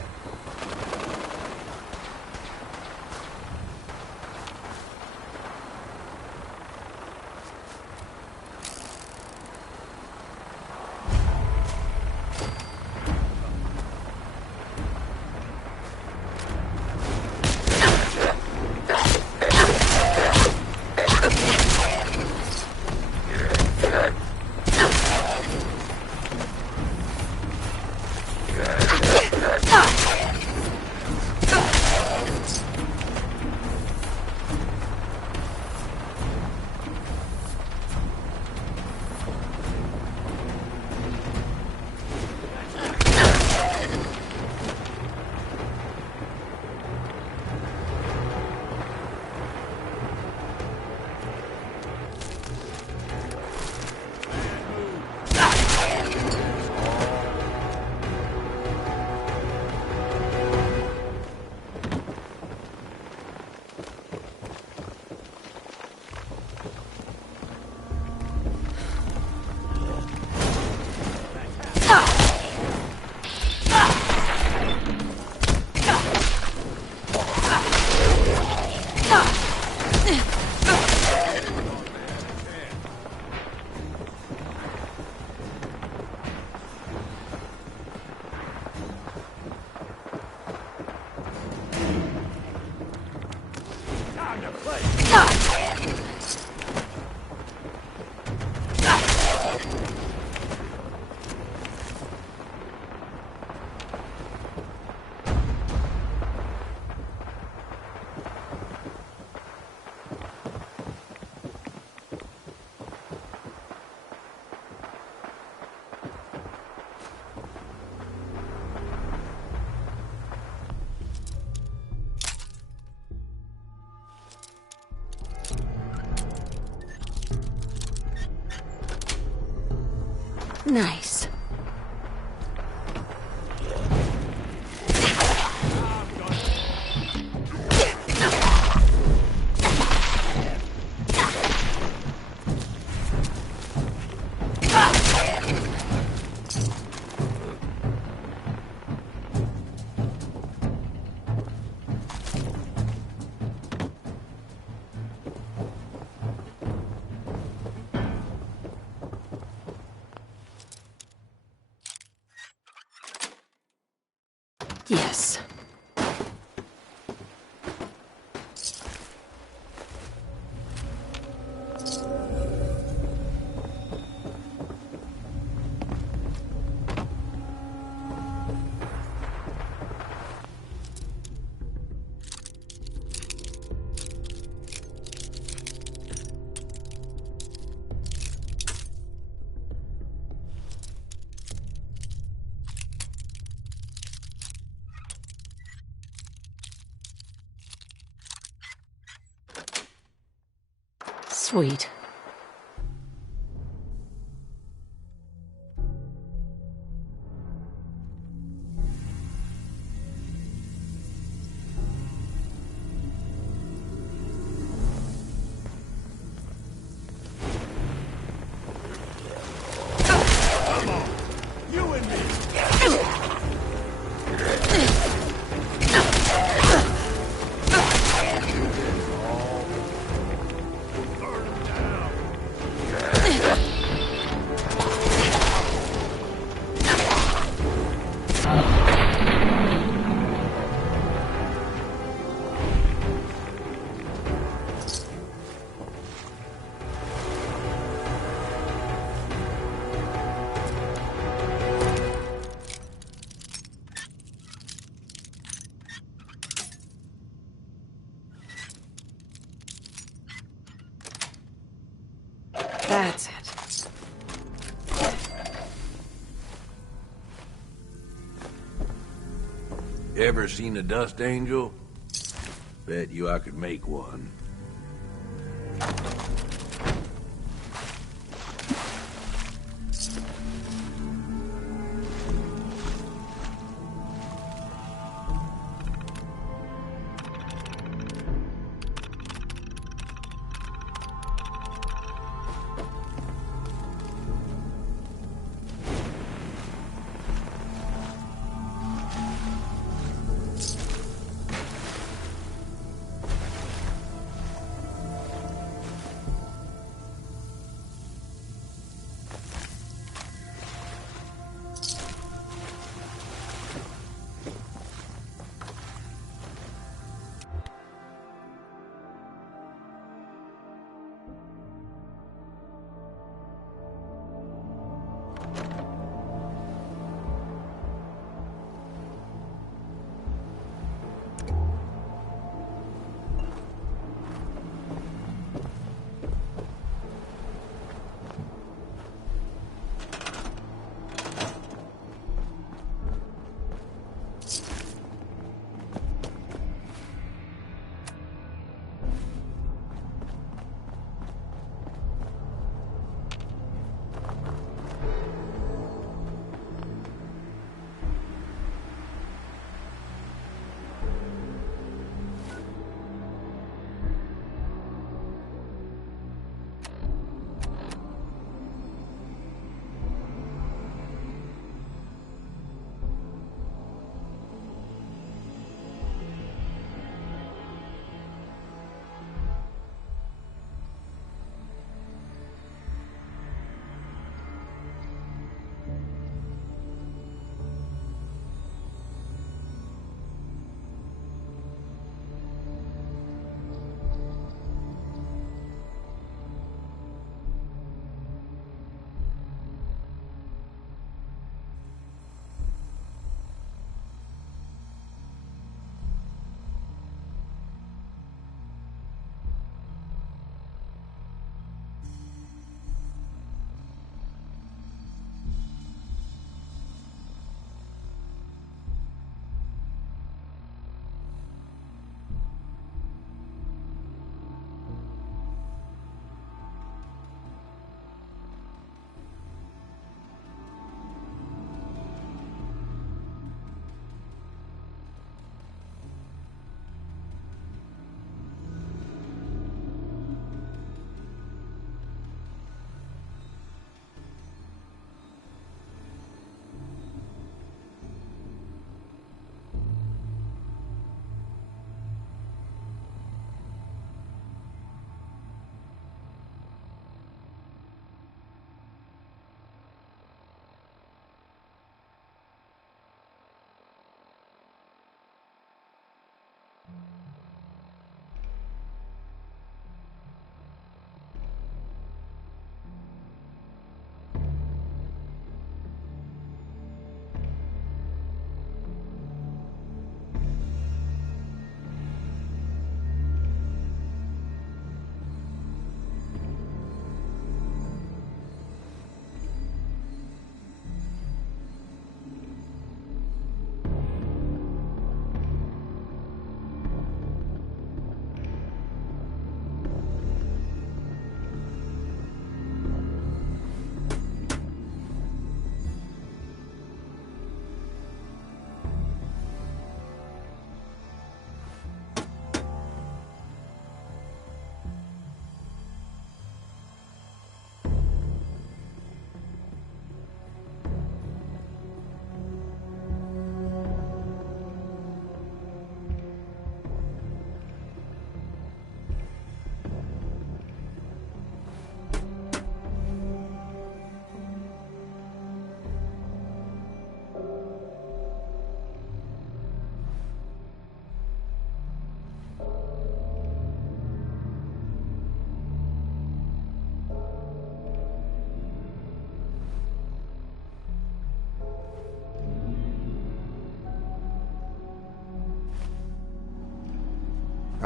Nice. Yes. Sweet. You and me! That's it. Ever seen a dust angel? Bet you I could make one.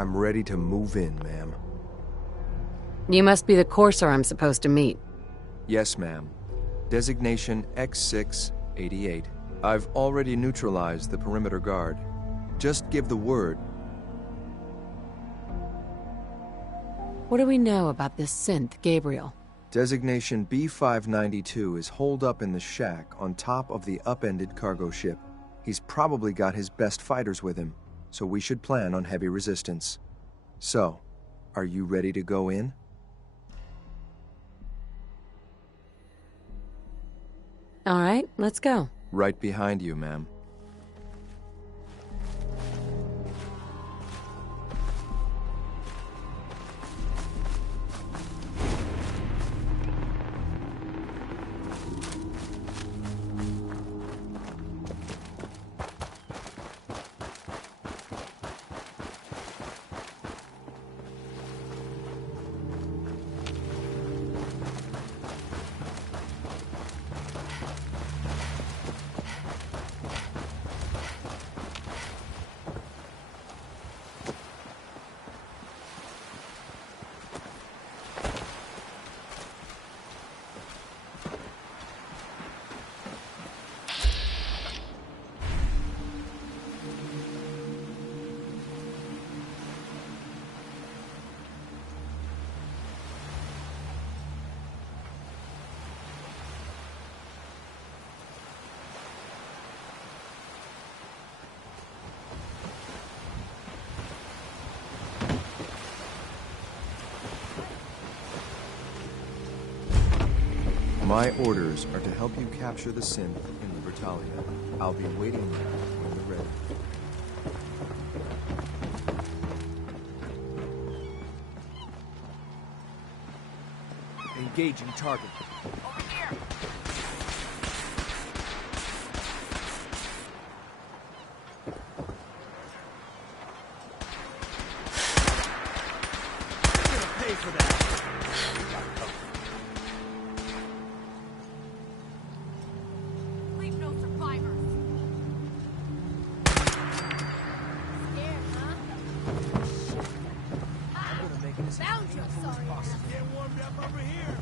I'm ready to move in, ma'am. You must be the courser I'm supposed to meet. Yes, ma'am. Designation X688. I've already neutralized the perimeter guard. Just give the word. What do we know about this synth, Gabriel? Designation B592 is holed up in the shack on top of the upended cargo ship. He's probably got his best fighters with him, so we should plan on heavy resistance. So, are you ready to go in? All right, let's go. Right behind you, ma'am. My orders are to help you capture the synth in the Bertalia. I'll be waiting there when you're ready. Engaging target. Over here. You're gonna pay for that. Leave no survivors. Scared, huh? I'm gonna make it as Found you, sorry. Get warmed up over here.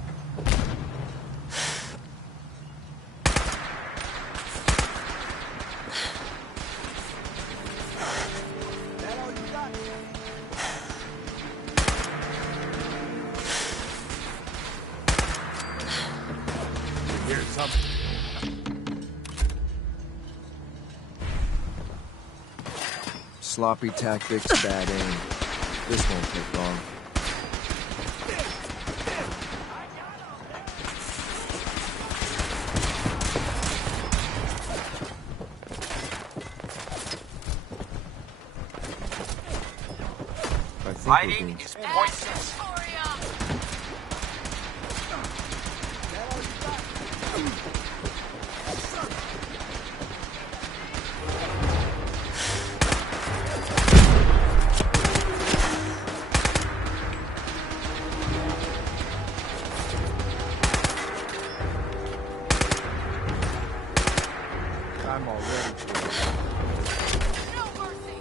That all you got? Here's something. Sloppy tactics, bad aim. This won't take long. I think Fighting is pointless. I'm already. No mercy.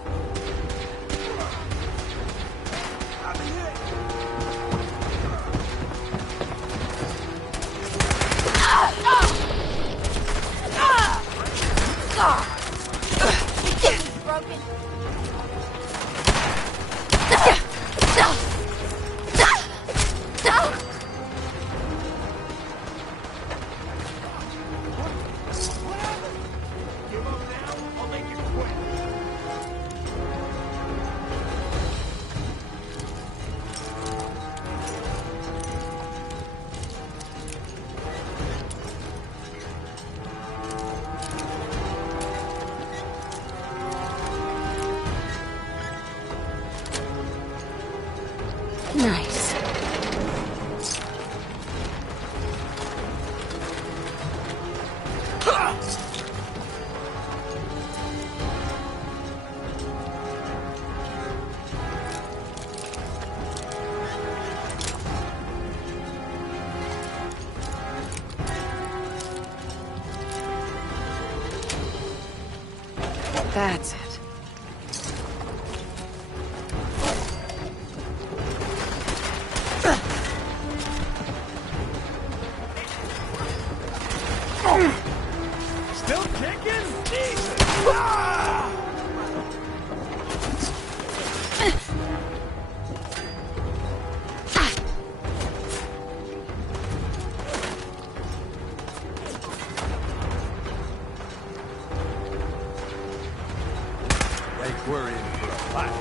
Broken. Nice. That's it. Still kicking? Jesus! Ah! Like we're in for a fight.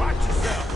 Watch yourself.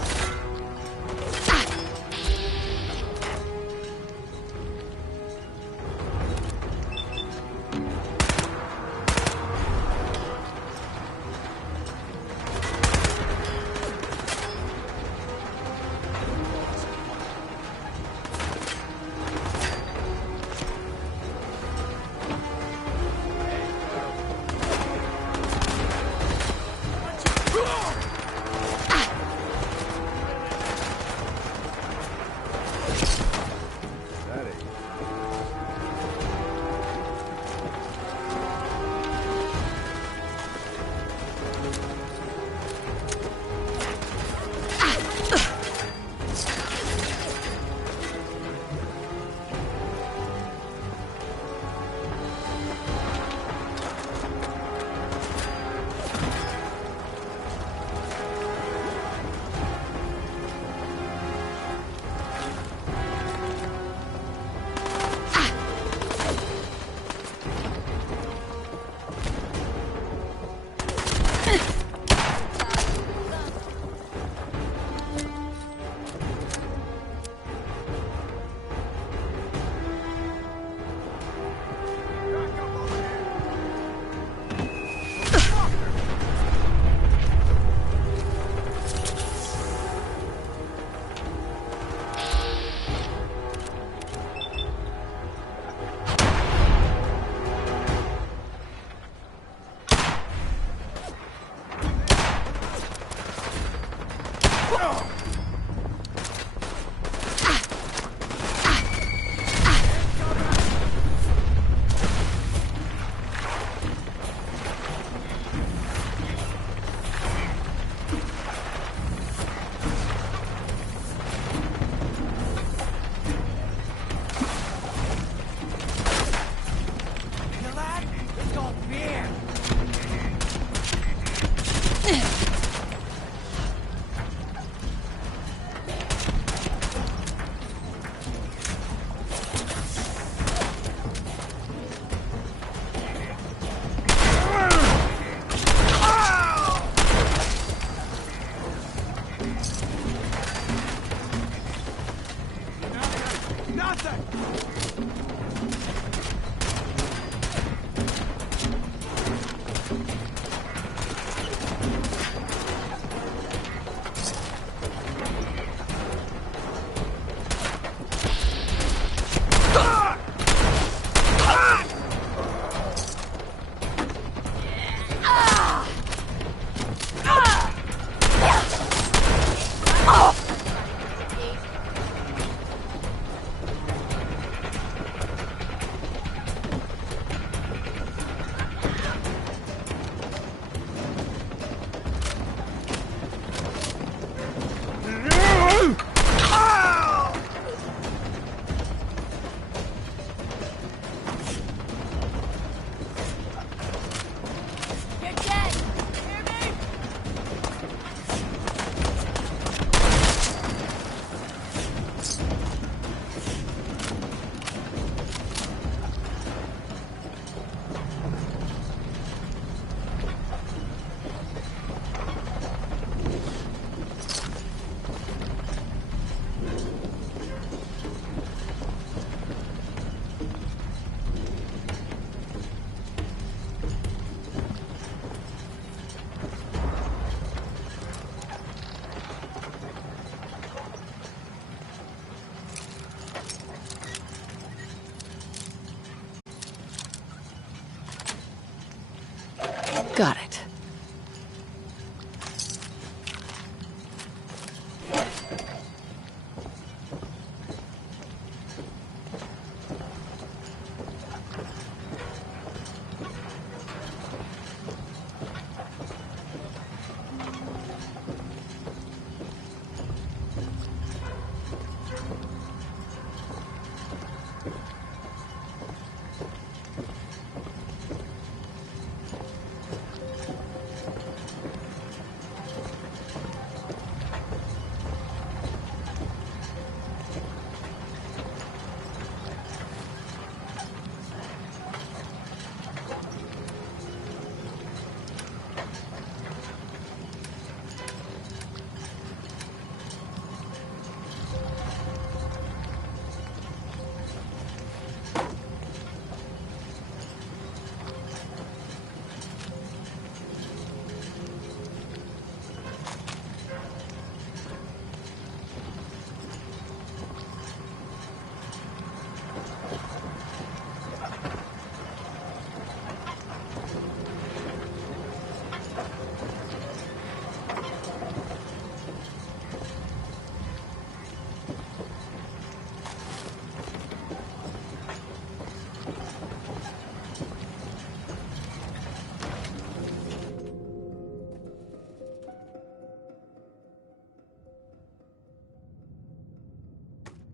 Got it.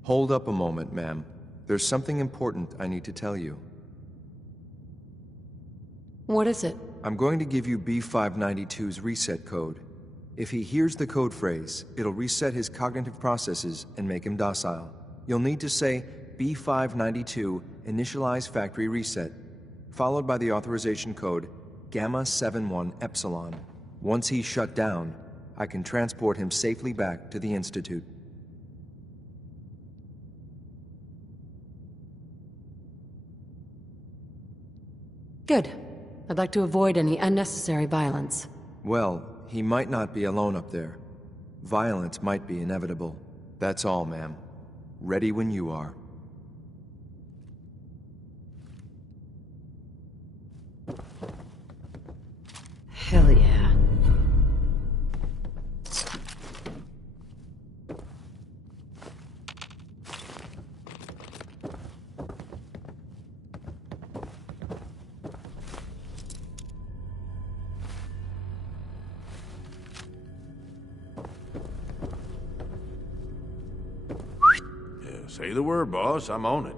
Hold up a moment, ma'am. There's something important I need to tell you. What is it? I'm going to give you B592's reset code. If he hears the code phrase, it'll reset his cognitive processes and make him docile. You'll need to say B592 initialize factory reset, followed by the authorization code Gamma 71 Epsilon. Once he's shut down, I can transport him safely back to the Institute. Good. I'd like to avoid any unnecessary violence. Well, he might not be alone up there. Violence might be inevitable. That's all, ma'am. Ready when you are. Hell yeah. Say the word, boss. I'm on it.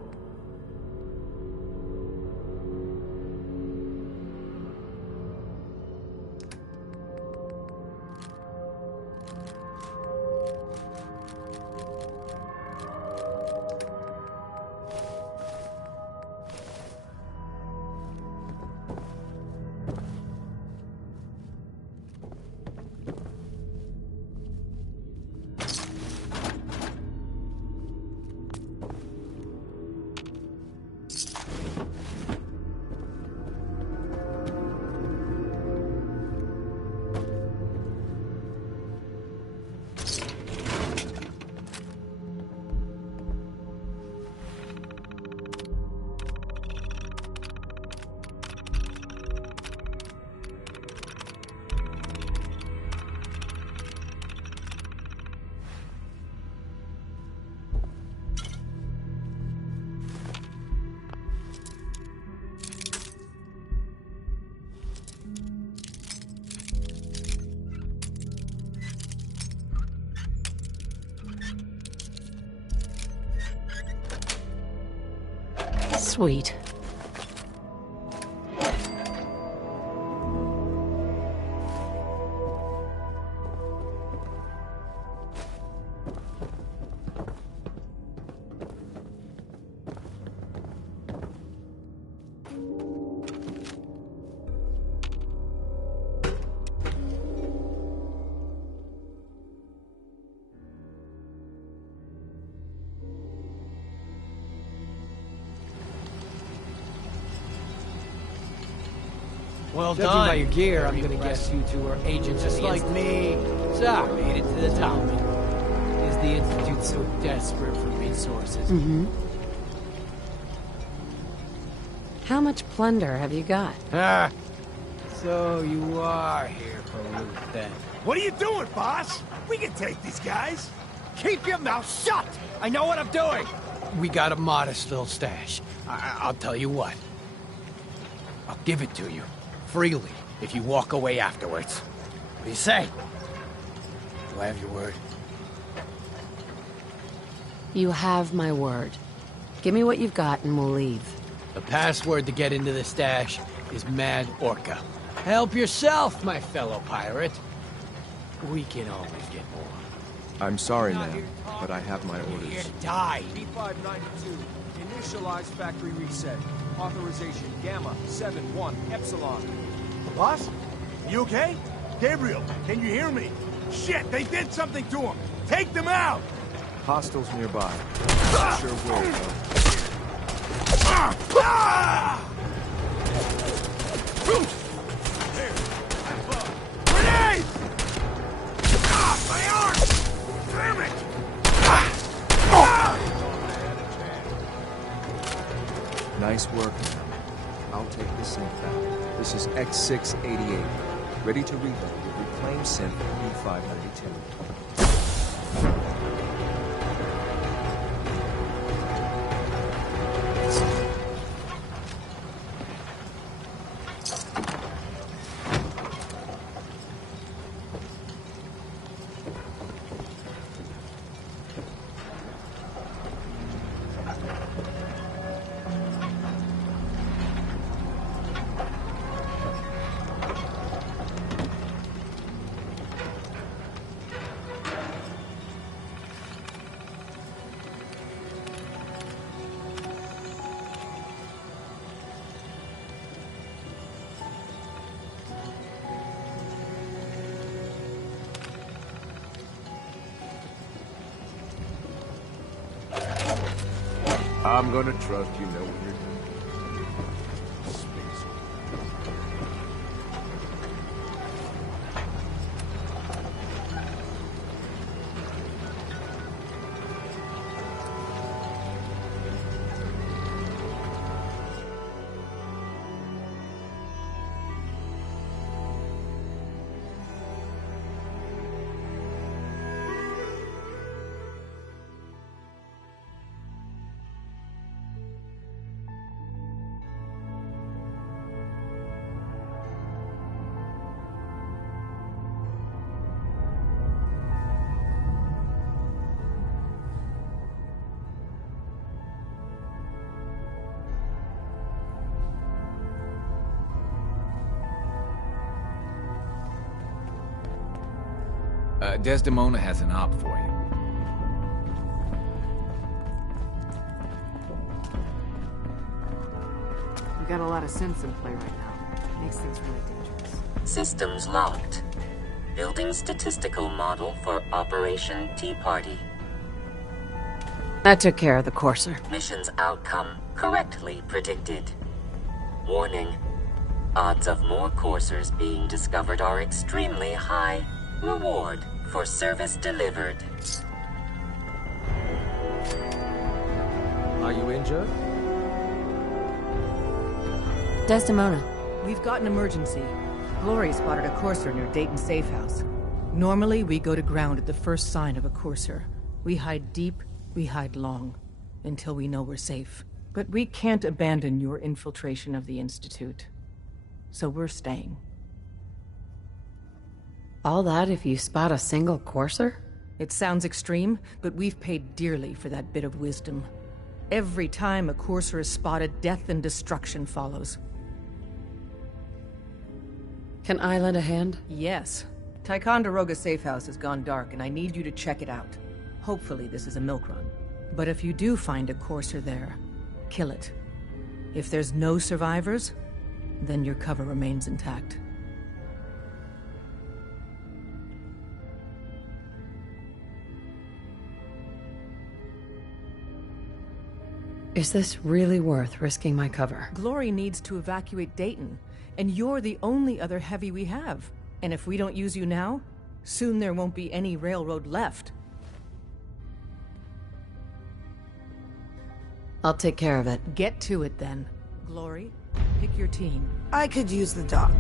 Sweet. Well Judging done. by your gear, I'm gonna guess you two are agents Just of the like Institute. me. So, made it to the top. Is the Institute so desperate for resources? Mm-hmm. How much plunder have you got? Ah, so you are here for loot then. What are you doing, boss? We can take these guys. Keep your mouth shut. I know what I'm doing. We got a modest little stash. I'll tell you what. I'll give it to you. Freely, if you walk away afterwards. What do you say? Do I have your word? You have my word. Give me what you've got and we'll leave. The password to get into the stash is Mad Orca. Help yourself, my fellow pirate. We can always get more. I'm sorry, ma'am, but I have my Here orders. to die. B592, initialize factory reset. Authorization Gamma 71 Epsilon. Boss? You okay? Gabriel, can you hear me? Shit, they did something to him. Take them out. Hostiles nearby. Not sure where, though. Grenade! My arm! Damn it! Nice work, ma'am. I'll take the synth back. This is X688. Ready to reload with reclaimed synth B592. I'm gonna trust you know what you're doing. Space. Desdemona has an op for you. We got a lot of synths in play right now. Makes things really dangerous. Systems locked. Building statistical model for Operation Tea Party. I took care of the Courser. Mission's outcome correctly predicted. Warning. Odds of more coursers being discovered are extremely high. Reward for service delivered. Are you injured? Desdemona. We've got an emergency. Glory spotted a courser near Dayton Safe House. Normally, we go to ground at the first sign of a courser. We hide deep, we hide long, until we know we're safe. But we can't abandon your infiltration of the Institute. So we're staying. All that if you spot a single Courser? It sounds extreme, but we've paid dearly for that bit of wisdom. Every time a Courser is spotted, death and destruction follows. Can I lend a hand? Yes. Ticonderoga Safe House has gone dark, and I need you to check it out. Hopefully this is a milk run. But if you do find a Courser there, kill it. If there's no survivors, then your cover remains intact. Is this really worth risking my cover? Glory needs to evacuate Dayton, and you're the only other heavy we have. And if we don't use you now, soon there won't be any railroad left. I'll take care of it. Get to it then. Glory, pick your team. I could use the dock.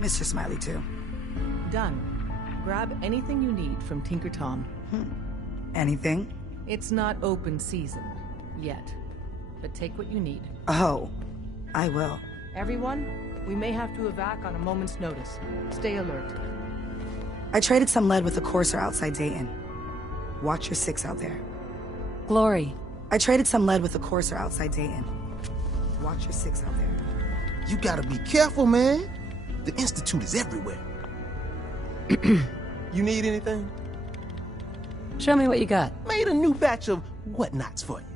Mr. Smiley, too. Done. Grab anything you need from Tinker Tom. Anything? It's not open season. Yet. But take what you need. Oh, I will. Everyone, we may have to evac on a moment's notice. Stay alert. I traded some lead with a Courser outside Dayton. Watch your 6 out there. Glory. I traded some lead with a Courser outside Dayton. Watch your 6 out there. You gotta be careful, man. The Institute is everywhere. You need anything? Show me what you got. Made a new batch of whatnots for you.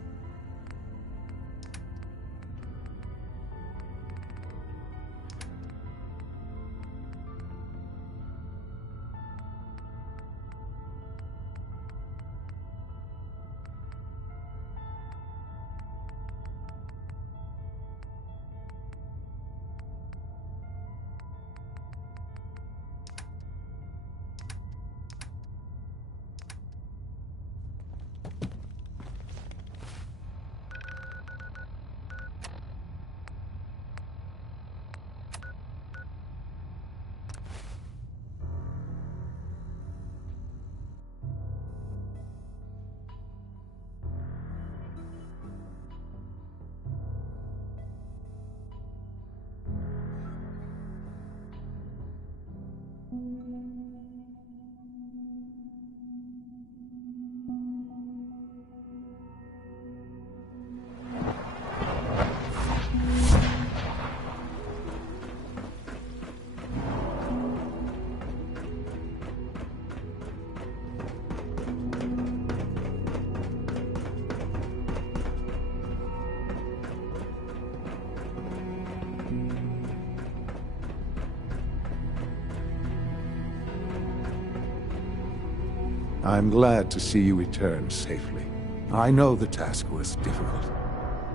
I'm glad to see you return safely. I know the task was difficult,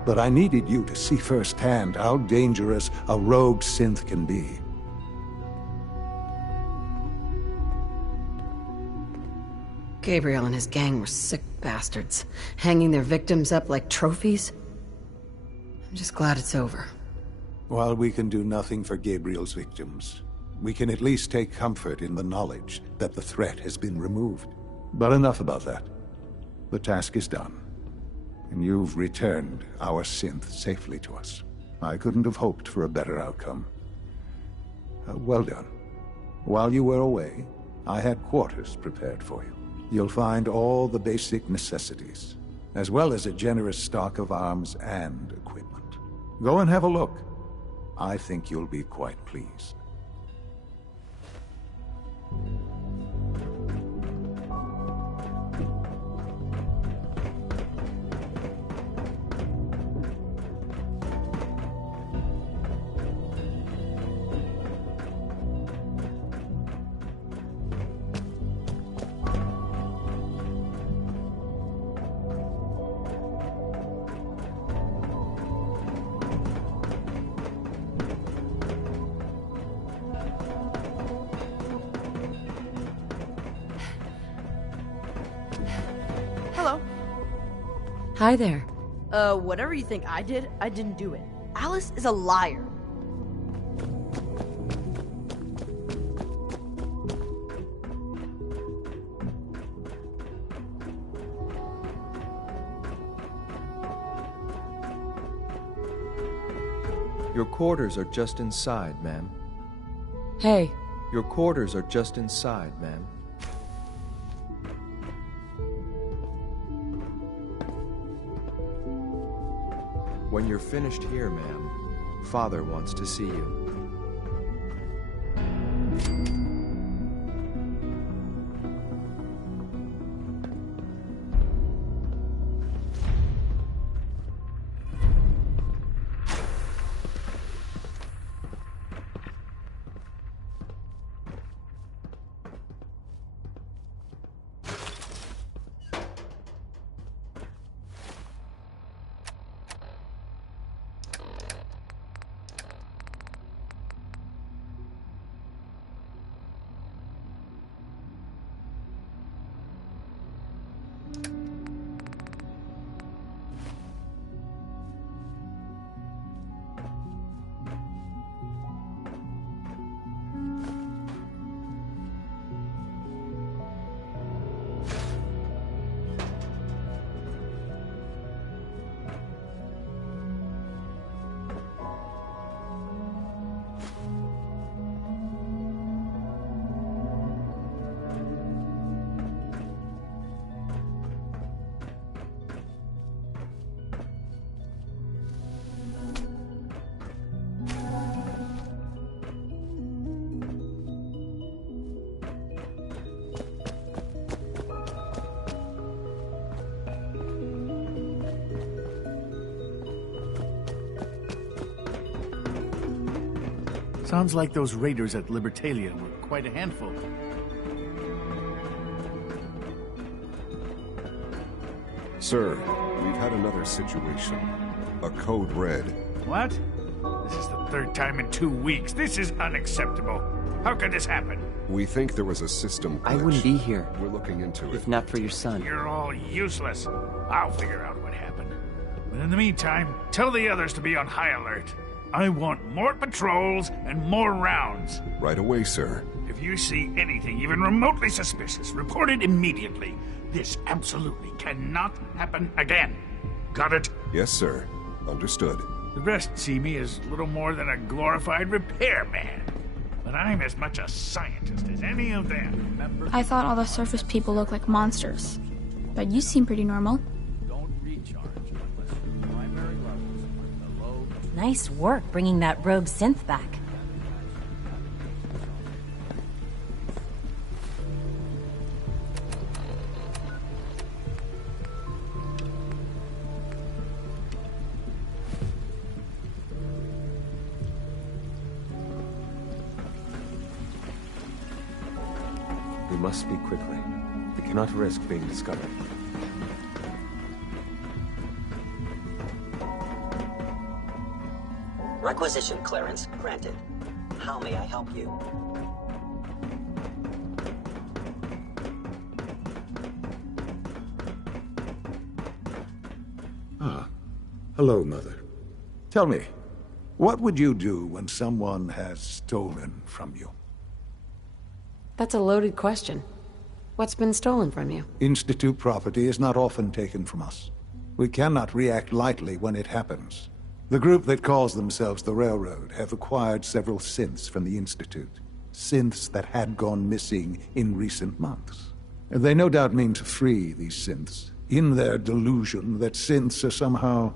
but I needed you to see firsthand how dangerous a rogue synth can be. Gabriel and his gang were sick bastards, hanging their victims up like trophies. I'm just glad it's over. While we can do nothing for Gabriel's victims, we can at least take comfort in the knowledge that the threat has been removed. But enough about that. The task is done, and you've returned our synth safely to us. I couldn't have hoped for a better outcome. Well done. While you were away, I had quarters prepared for you. You'll find all the basic necessities, as well as a generous stock of arms and equipment. Go and have a look. I think you'll be quite pleased. Hello. Hi there. Whatever you think I didn't do it. Alice is a liar. Your quarters are just inside, ma'am. Hey. Your quarters are just inside, ma'am. When you're finished here, ma'am, Father wants to see you. Sounds like those raiders at Libertalia were quite a handful. Sir, we've had another situation. A code red. What? This is the third time in 2 weeks. This is unacceptable. How could this happen? We think there was a system glitch. I wouldn't be here. We're looking into it. If not for your son. You're all useless. I'll figure out what happened. But in the meantime, tell the others to be on high alert. I want more patrols and more rounds. Right away, sir. If you see anything even remotely suspicious, report it immediately. This absolutely cannot happen again. Got it? Yes, sir. Understood. The rest see me as little more than a glorified repairman. But I'm as much a scientist as any of them, remember? I thought all the surface people looked like monsters. But you seem pretty normal. Nice work bringing that rogue synth back. We must speak quickly. We cannot risk being discovered. Acquisition clearance granted. How may I help you? Ah, hello, Mother. Tell me, what would you do when someone has stolen from you? That's a loaded question. What's been stolen from you? Institute property is not often taken from us. We cannot react lightly when it happens. The group that calls themselves the Railroad have acquired several synths from the Institute. Synths that had gone missing in recent months. They no doubt mean to free these synths, in their delusion that synths are somehow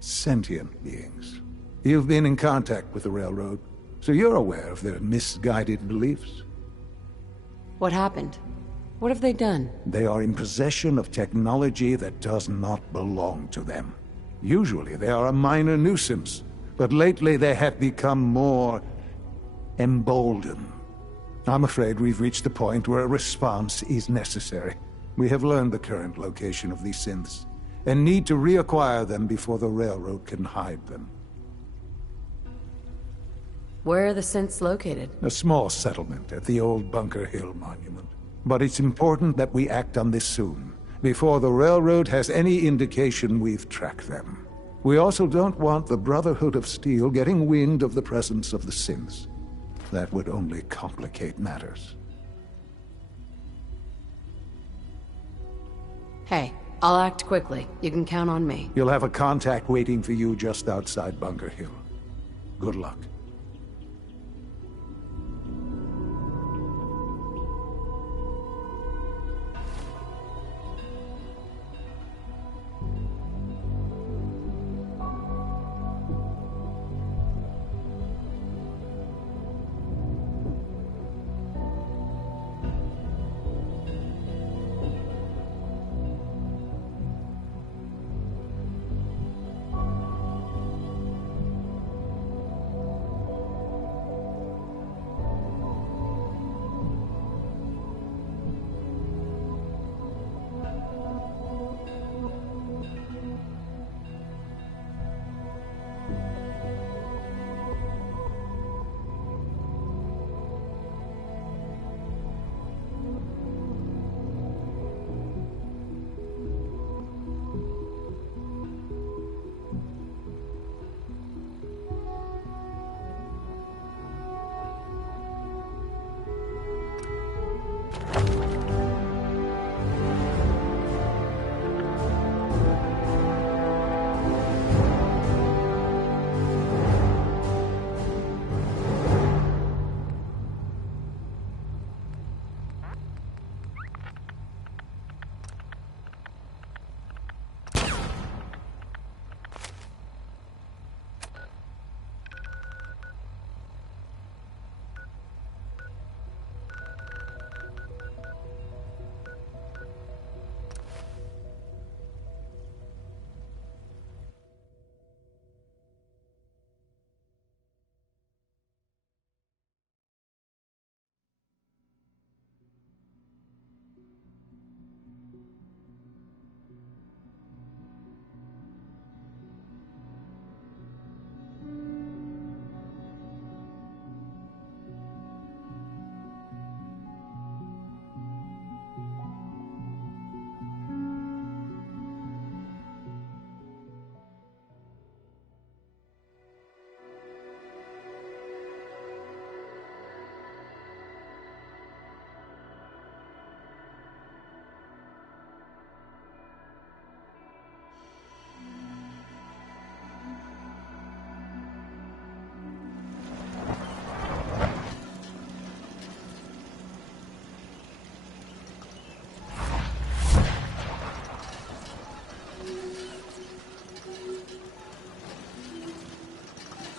sentient beings. You've been in contact with the Railroad, so you're aware of their misguided beliefs. What happened? What have they done? They are in possession of technology that does not belong to them. Usually they are a minor nuisance, but lately they have become more emboldened. I'm afraid we've reached the point where a response is necessary. We have learned the current location of these synths, and need to reacquire them before the Railroad can hide them. Where are the synths located? A small settlement at the old Bunker Hill Monument. But it's important that we act on this soon, before the Railroad has any indication we've tracked them. We also don't want the Brotherhood of Steel getting wind of the presence of the synths. That would only complicate matters. Hey, I'll act quickly. You can count on me. You'll have a contact waiting for you just outside Bunker Hill. Good luck.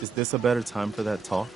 Is this a better time for that talk?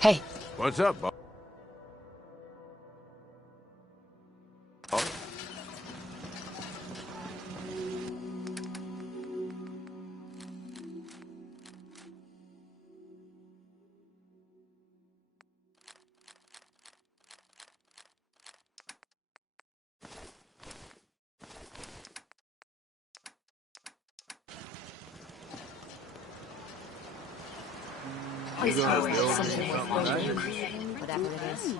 Hey. What's up, boss? Please tell me it's something worth you creating, whatever it is.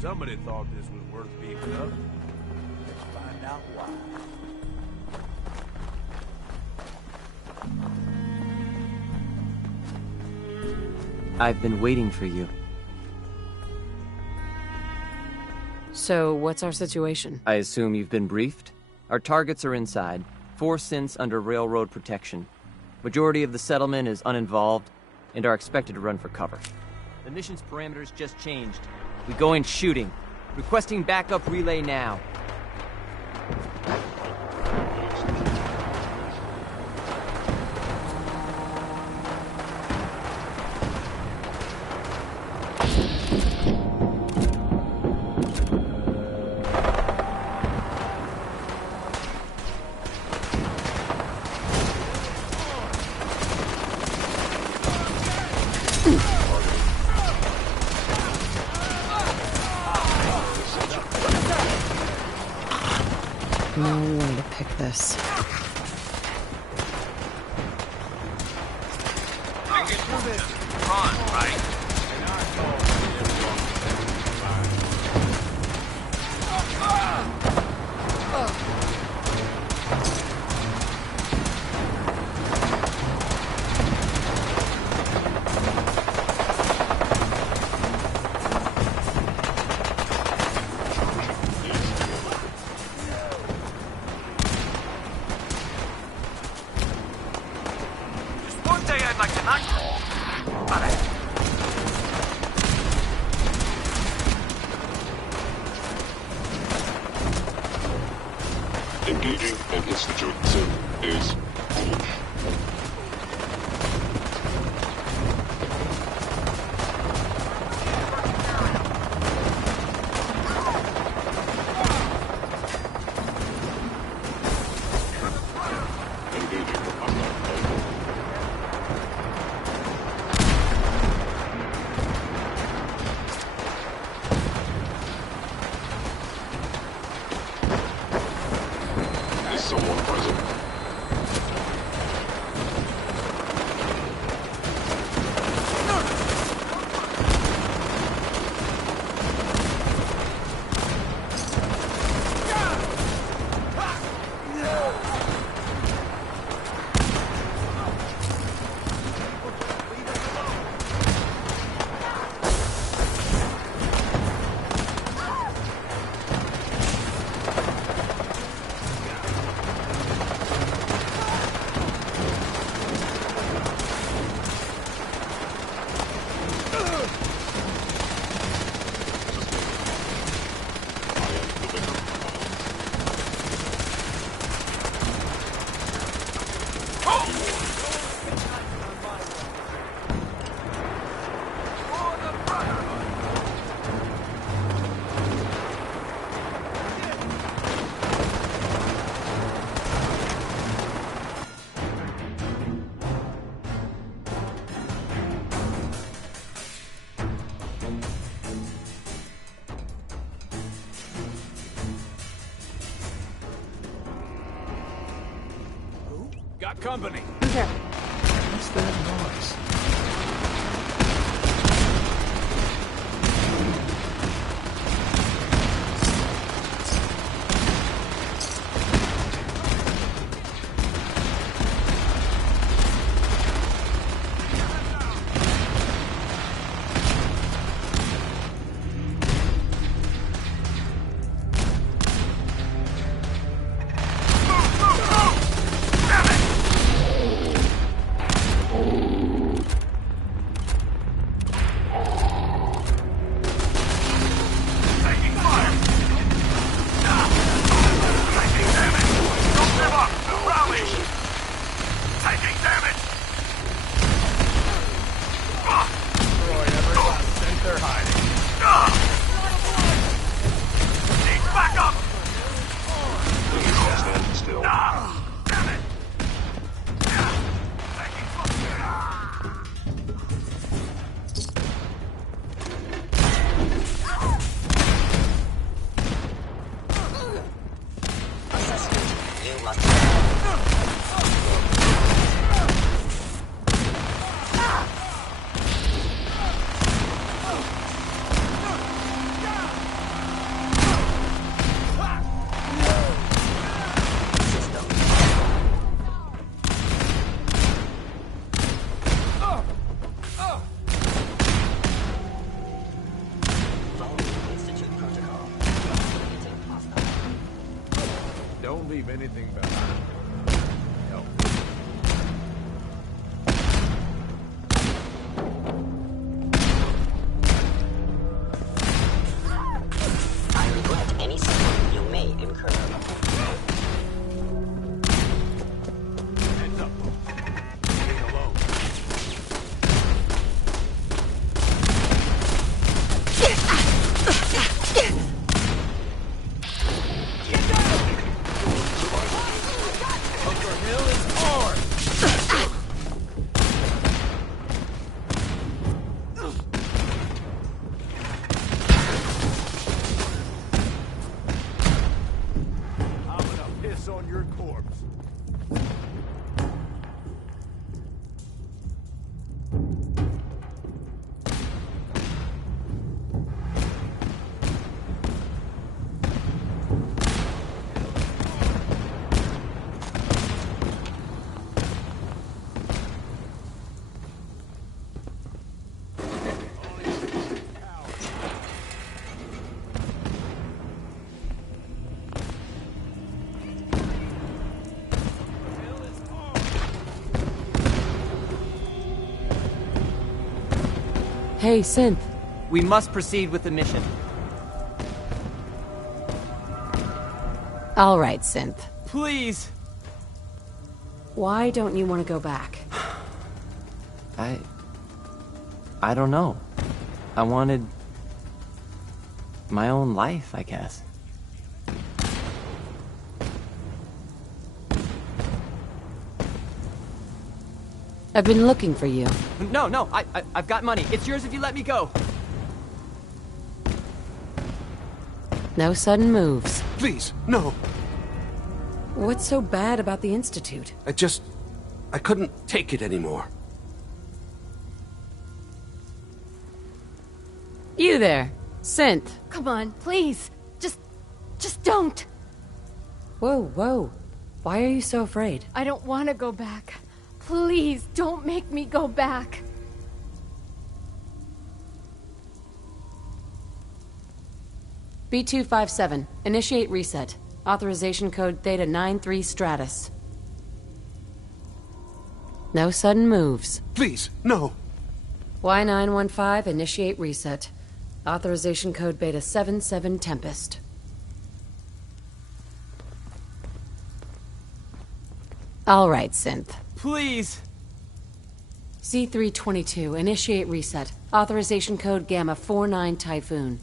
Somebody thought this was worth beefing up. Let's find out why. I've been waiting for you. So, what's our situation? I assume you've been briefed? Our targets are inside. 4 synths under railroad protection. Majority of the settlement is uninvolved and are expected to run for cover. The mission's parameters just changed. We go in shooting. Requesting backup relay now. No way to pick this. Engaging an Institute synth is foolish. Someone present. Got company. Okay. What's that noise? leave anything behind. Help. I regret any sin you may incur. Heads up. Stay alone. Bunker Hill is ours! I'm gonna piss on your corpse. Hey, Synth. We must proceed with the mission. All right, Synth. Please! Why don't you want to go back? I don't know. I wanted my own life, I guess. I've been looking for you. No, I've got money. It's yours if you let me go. No sudden moves. Please, no. What's so bad about the Institute? I couldn't take it anymore. You there, Synth. Come on, please. Just don't. Whoa. Why are you so afraid? I don't want to go back. Please, don't make me go back. B257, initiate reset. Authorization code Theta 93 Stratus. No sudden moves. Please, no. Y915, initiate reset. Authorization code Beta 77 Tempest. All right, Synth. Please! C322, initiate reset. Authorization code Gamma 49 Typhoon.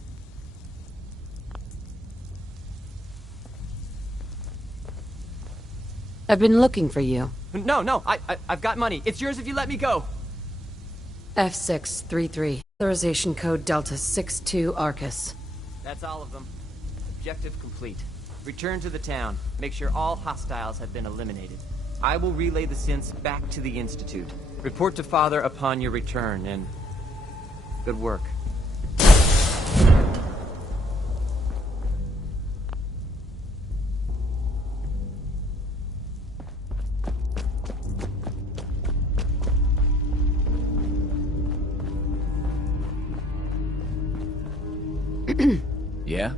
I've been looking for you. No, I've got money. It's yours if you let me go. F633. Authorization code Delta 62 Arcus. That's all of them. Objective complete. Return to the town. Make sure all hostiles have been eliminated. I will relay the synths back to the Institute. Report to Father upon your return, and good work. Yeah?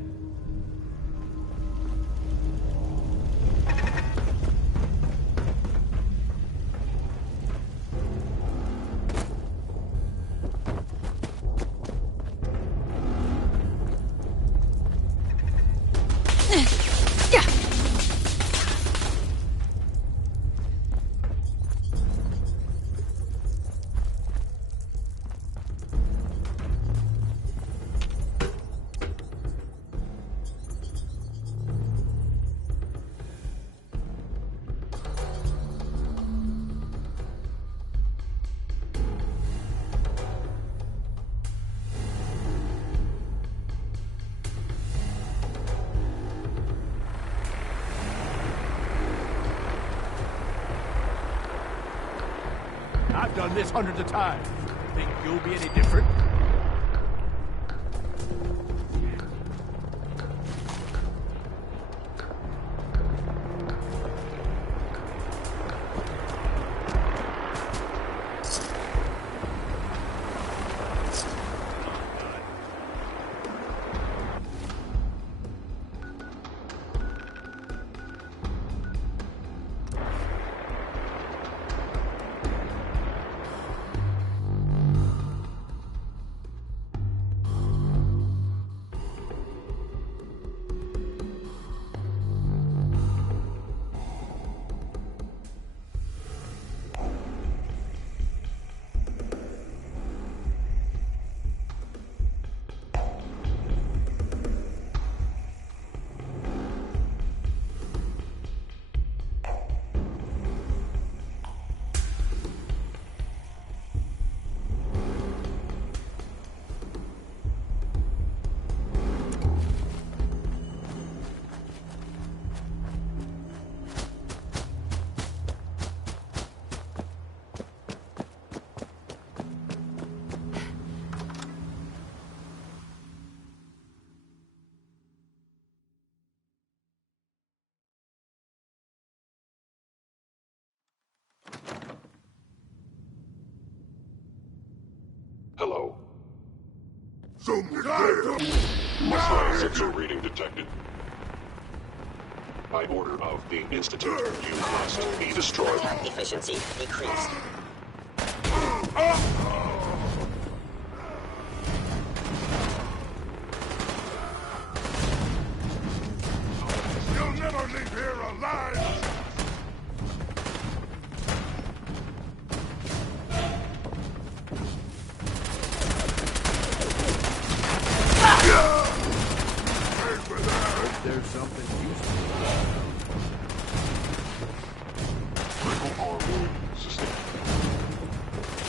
I've done this hundreds of times. Think you'll be any different? Hello. Muscle sensor reading detected. By order of the Institute, you must be destroyed. Efficiency decreased. You'll never leave here alive! There's something useful. Critical power wound sustained.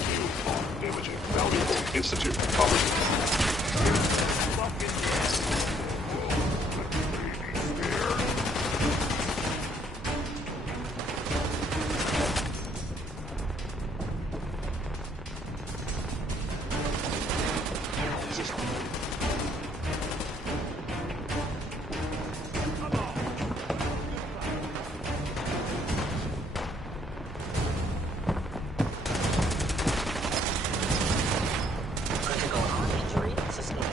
Field on imaging. Valuable Institute property. Critical arm injury sustained.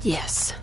Yes.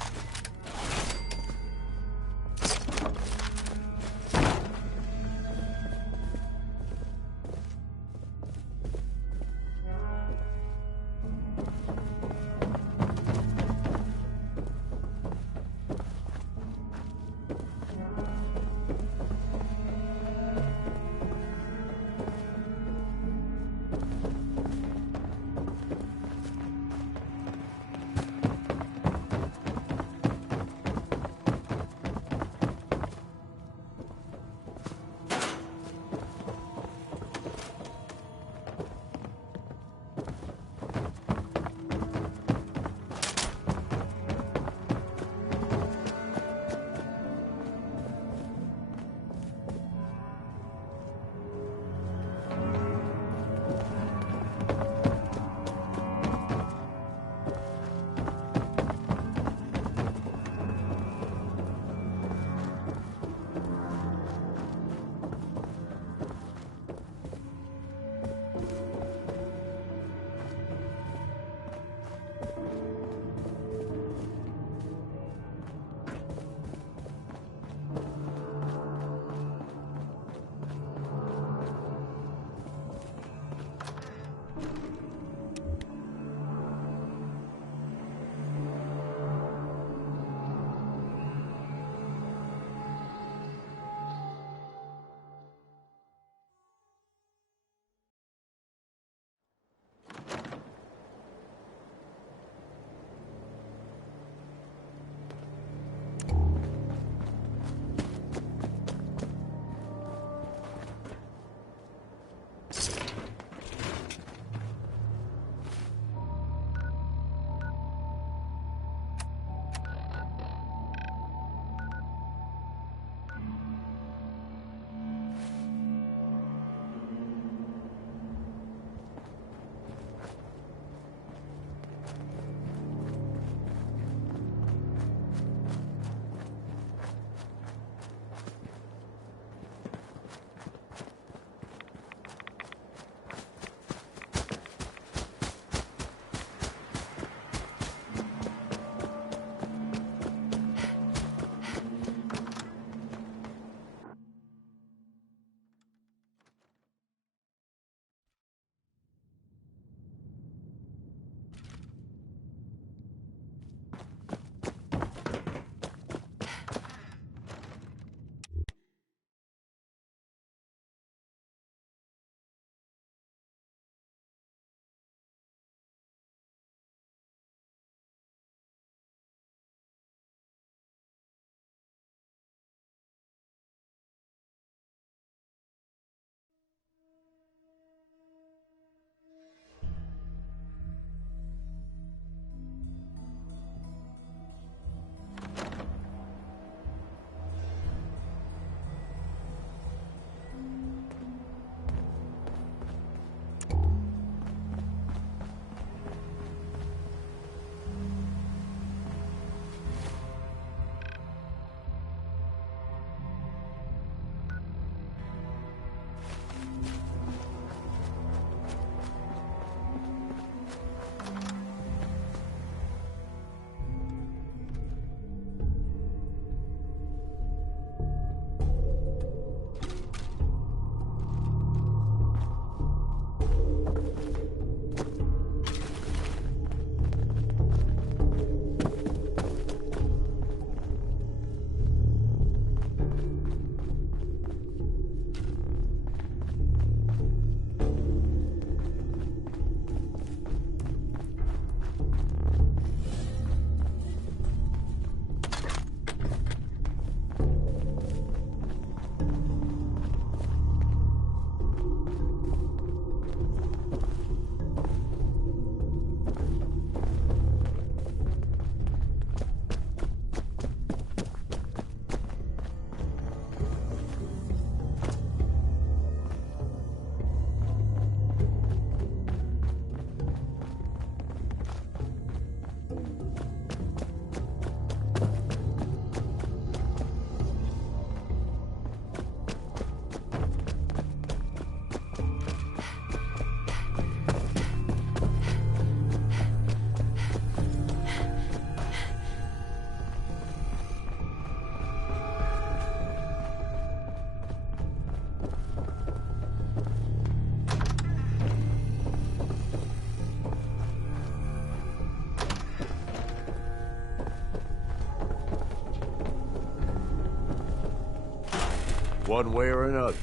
one way or another.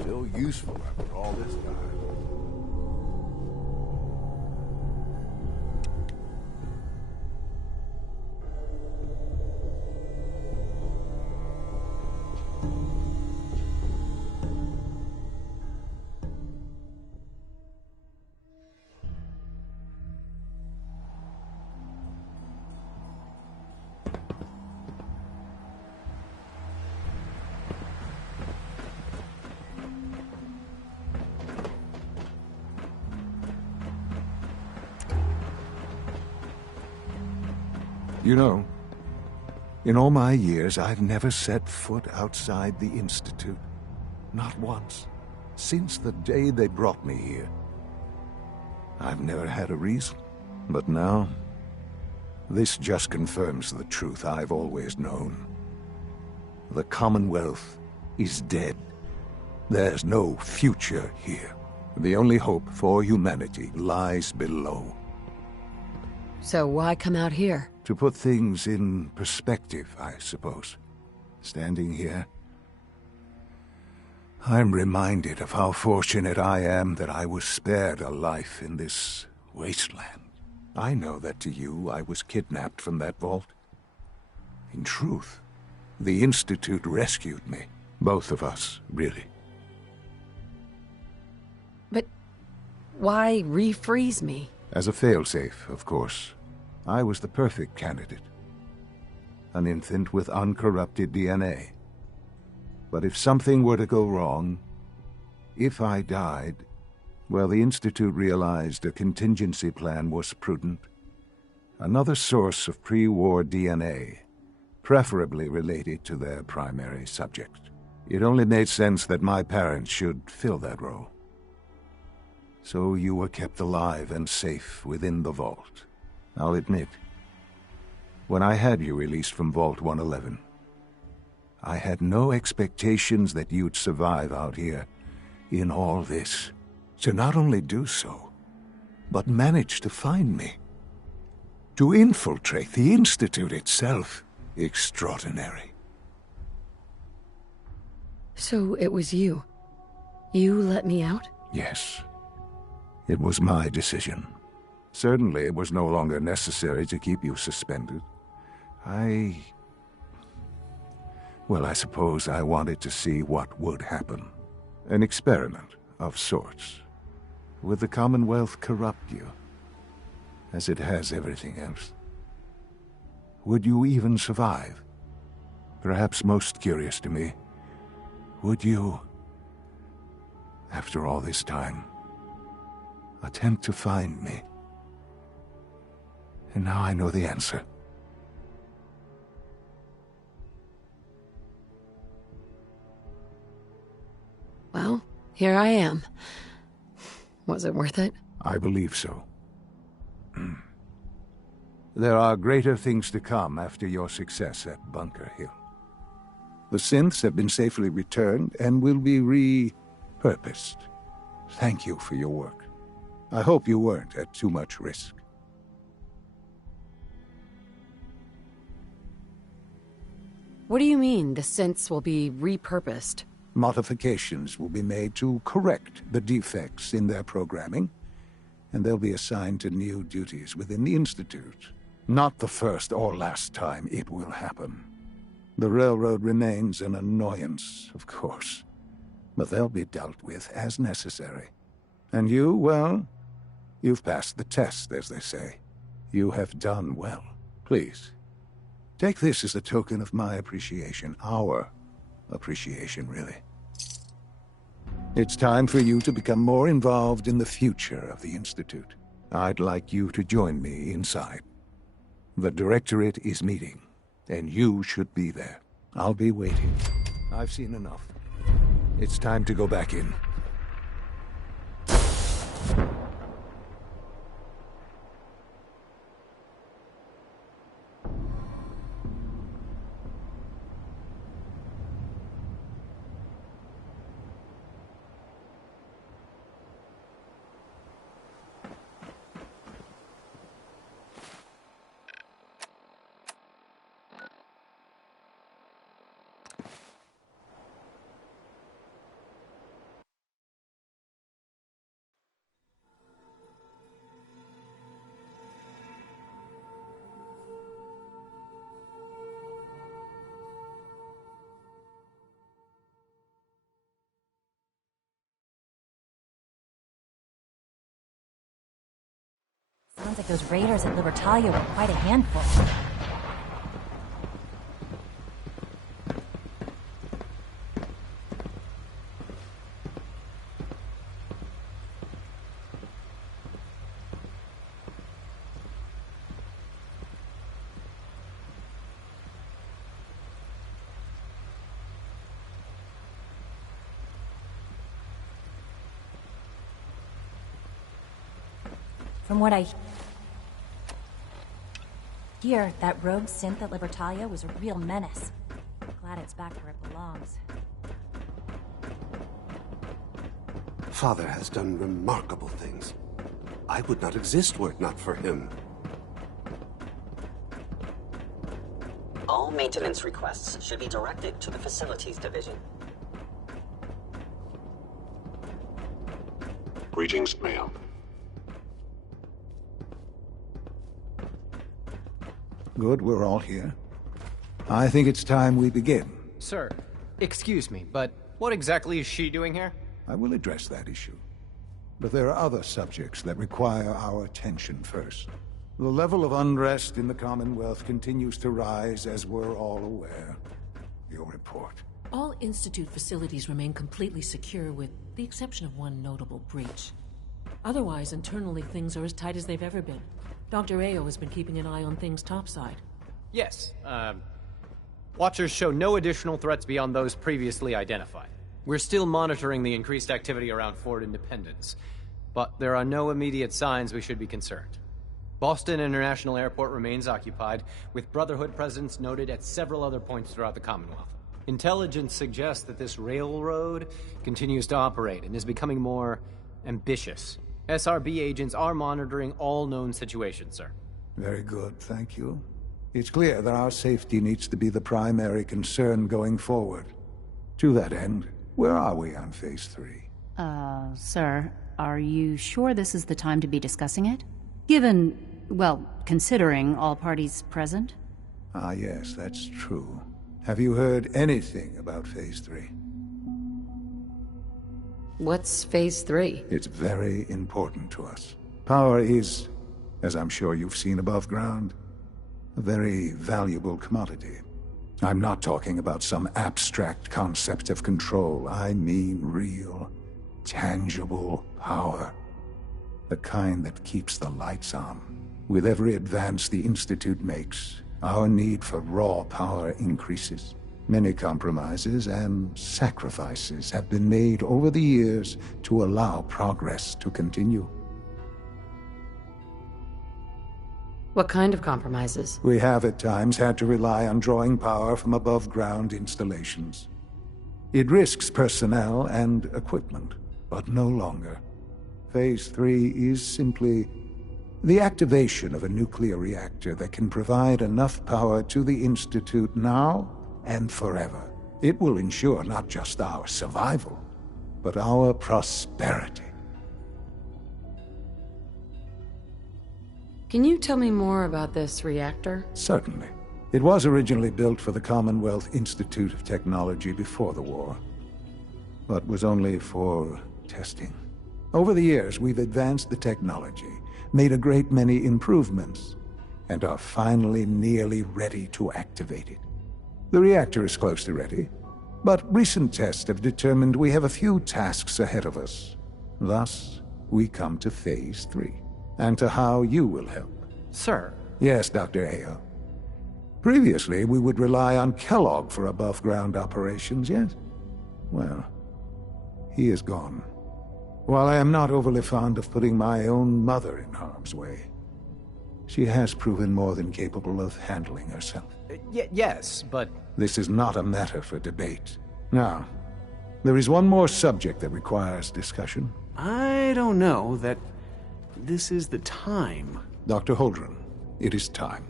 Still useful after all this time. You know, in all my years, I've never set foot outside the Institute. Not once. Since the day they brought me here. I've never had a reason. But now, this just confirms the truth I've always known. The Commonwealth is dead. There's no future here. The only hope for humanity lies below. So why come out here? To put things in perspective, I suppose. Standing here, I'm reminded of how fortunate I am that I was spared a life in this wasteland. I know that to you, I was kidnapped from that vault. In truth, the Institute rescued me. Both of us, really. But why refreeze me? As a failsafe, of course. I was the perfect candidate. An infant with uncorrupted DNA. But if something were to go wrong, if I died, well, the Institute realized a contingency plan was prudent. Another source of pre-war DNA, preferably related to their primary subject. It only made sense that my parents should fill that role. So you were kept alive and safe within the vault. I'll admit, when I had you released from Vault 111, I had no expectations that you'd survive out here in all this. To not only do so, but manage to find me. To infiltrate the Institute itself. Extraordinary. So it was you. You let me out? Yes. It was my decision. Certainly it was no longer necessary to keep you suspended. Well, I suppose I wanted to see what would happen. An experiment of sorts. Would the Commonwealth corrupt you, as it has everything else? Would you even survive? Perhaps most curious to me, would you, after all this time, attempt to find me? And now I know the answer. Well, here I am. Was it worth it? I believe so. There are greater things to come after your success at Bunker Hill. The synths have been safely returned and will be repurposed. Thank you for your work. I hope you weren't at too much risk. What do you mean, the synths will be repurposed? Modifications will be made to correct the defects in their programming, and they'll be assigned to new duties within the Institute. Not the first or last time it will happen. The Railroad remains an annoyance, of course, but they'll be dealt with as necessary. And you, well, you've passed the test, as they say. You have done well. Please, take this as a token of my appreciation, our appreciation, really. It's time for you to become more involved in the future of the Institute. I'd like you to join me inside. The Directorate is meeting, and you should be there. I'll be waiting. I've seen enough. It's time to go back in. Sounds like those raiders at Libertalia were quite a handful. From what I hear, that rogue synth at Libertalia was a real menace. Glad it's back where it belongs. Father has done remarkable things. I would not exist were it not for him. All maintenance requests should be directed to the Facilities Division. Greetings, ma'am. Good, we're all here. I think it's time we begin. Sir, excuse me, but what exactly is she doing here? I will address that issue. But there are other subjects that require our attention first. The level of unrest in the Commonwealth continues to rise, as we're all aware. Your report. All Institute facilities remain completely secure, with the exception of one notable breach. Otherwise, internally, things are as tight as they've ever been. Dr. Ayo has been keeping an eye on things topside. Yes, Watchers show no additional threats beyond those previously identified. We're still monitoring the increased activity around Fort Independence, but there are no immediate signs we should be concerned. Boston International Airport remains occupied, with Brotherhood presence noted at several other points throughout the Commonwealth. Intelligence suggests that this railroad continues to operate and is becoming more ambitious. SRB agents are monitoring all known situations, sir. Very good, thank you. It's clear that our safety needs to be the primary concern going forward. To that end, where are we on Phase 3? Sir, are you sure this is the time to be discussing it? Given, well, considering all parties present? Ah, yes, that's true. Have you heard anything about Phase 3? What's Phase 3? It's very important to us. Power is, as I'm sure you've seen above ground, a very valuable commodity. I'm not talking about some abstract concept of control. I mean real, tangible power. The kind that keeps the lights on. With every advance the Institute makes, our need for raw power increases. Many compromises and sacrifices have been made over the years to allow progress to continue. What kind of compromises? We have at times had to rely on drawing power from above-ground installations. It risks personnel and equipment, but no longer. Phase 3 is simply the activation of a nuclear reactor that can provide enough power to the Institute now and forever. It will ensure not just our survival, but our prosperity. Can you tell me more about this reactor? Certainly. It was originally built for the Commonwealth Institute of Technology before the war, but was only for testing. Over the years, we've advanced the technology, made a great many improvements, and are finally nearly ready to activate it. The reactor is close to ready, but recent tests have determined we have a few tasks ahead of us. Thus, we come to Phase 3, and to how you will help. Sir? Yes, Dr. Ayo. Previously, we would rely on Kellogg for above-ground operations, yes? Well, he is gone. While I am not overly fond of putting my own mother in harm's way, she has proven more than capable of handling herself. Yes, but... This is not a matter for debate. Now, there is one more subject that requires discussion. I don't know that this is the time. Dr. Holdren, it is time.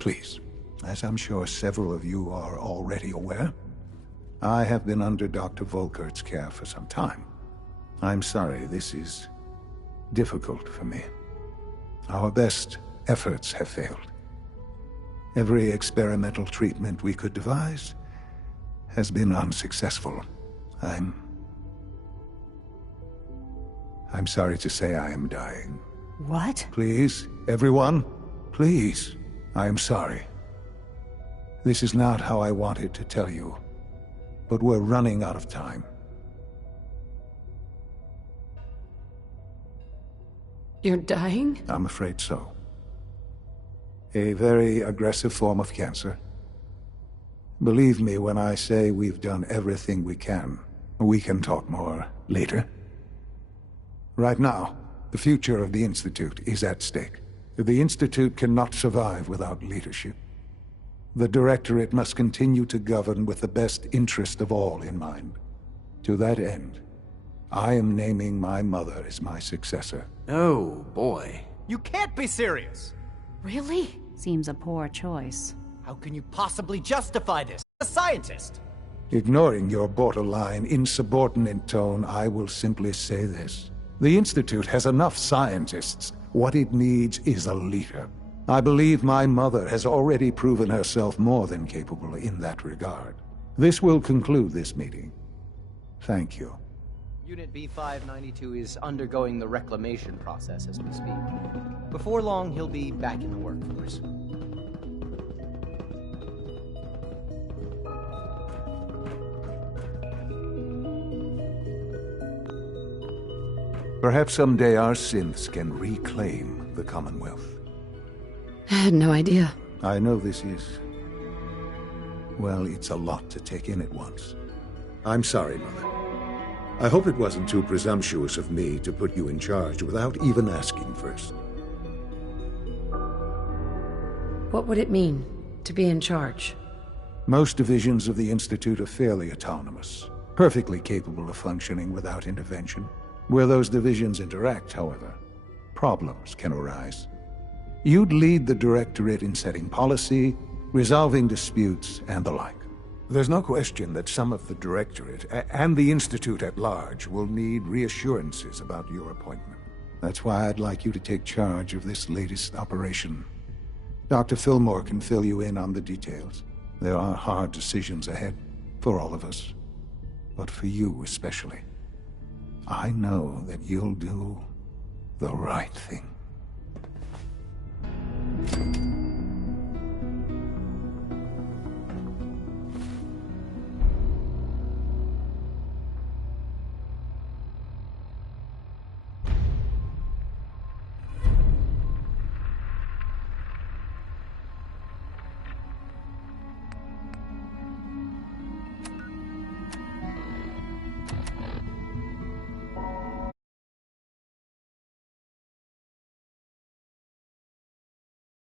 Please, as I'm sure several of you are already aware, I have been under Dr. Volkert's care for some time. I'm sorry, this is difficult for me. Our best efforts have failed. Every experimental treatment we could devise has been unsuccessful. I'm sorry to say I am dying. What? Please, everyone, please. I am sorry. This is not how I wanted to tell you, but we're running out of time. You're dying? I'm afraid so. A very aggressive form of cancer. Believe me when I say we've done everything we can. We can talk more later. Right now, the future of the Institute is at stake. The Institute cannot survive without leadership. The Directorate must continue to govern with the best interest of all in mind. To that end, I am naming my mother as my successor. Oh, boy. You can't be serious! Really? Seems a poor choice. How can you possibly justify this? A scientist! Ignoring your borderline, insubordinate tone, I will simply say this. The Institute has enough scientists. What it needs is a leader. I believe my mother has already proven herself more than capable in that regard. This will conclude this meeting. Thank you. Unit B592 is undergoing the reclamation process as we speak. Before long, he'll be back in the workforce. Perhaps someday our synths can reclaim the Commonwealth. I had no idea. I know this is... well, it's a lot to take in at once. I'm sorry, Mother. I hope it wasn't too presumptuous of me to put you in charge without even asking first. What would it mean to be in charge? Most divisions of the Institute are fairly autonomous, perfectly capable of functioning without intervention. Where those divisions interact, however, problems can arise. You'd lead the Directorate in setting policy, resolving disputes, and the like. There's no question that some of the Directorate, and the Institute at large, will need reassurances about your appointment. That's why I'd like you to take charge of this latest operation. Dr. Fillmore can fill you in on the details. There are hard decisions ahead, for all of us. But for you especially. I know that you'll do the right thing.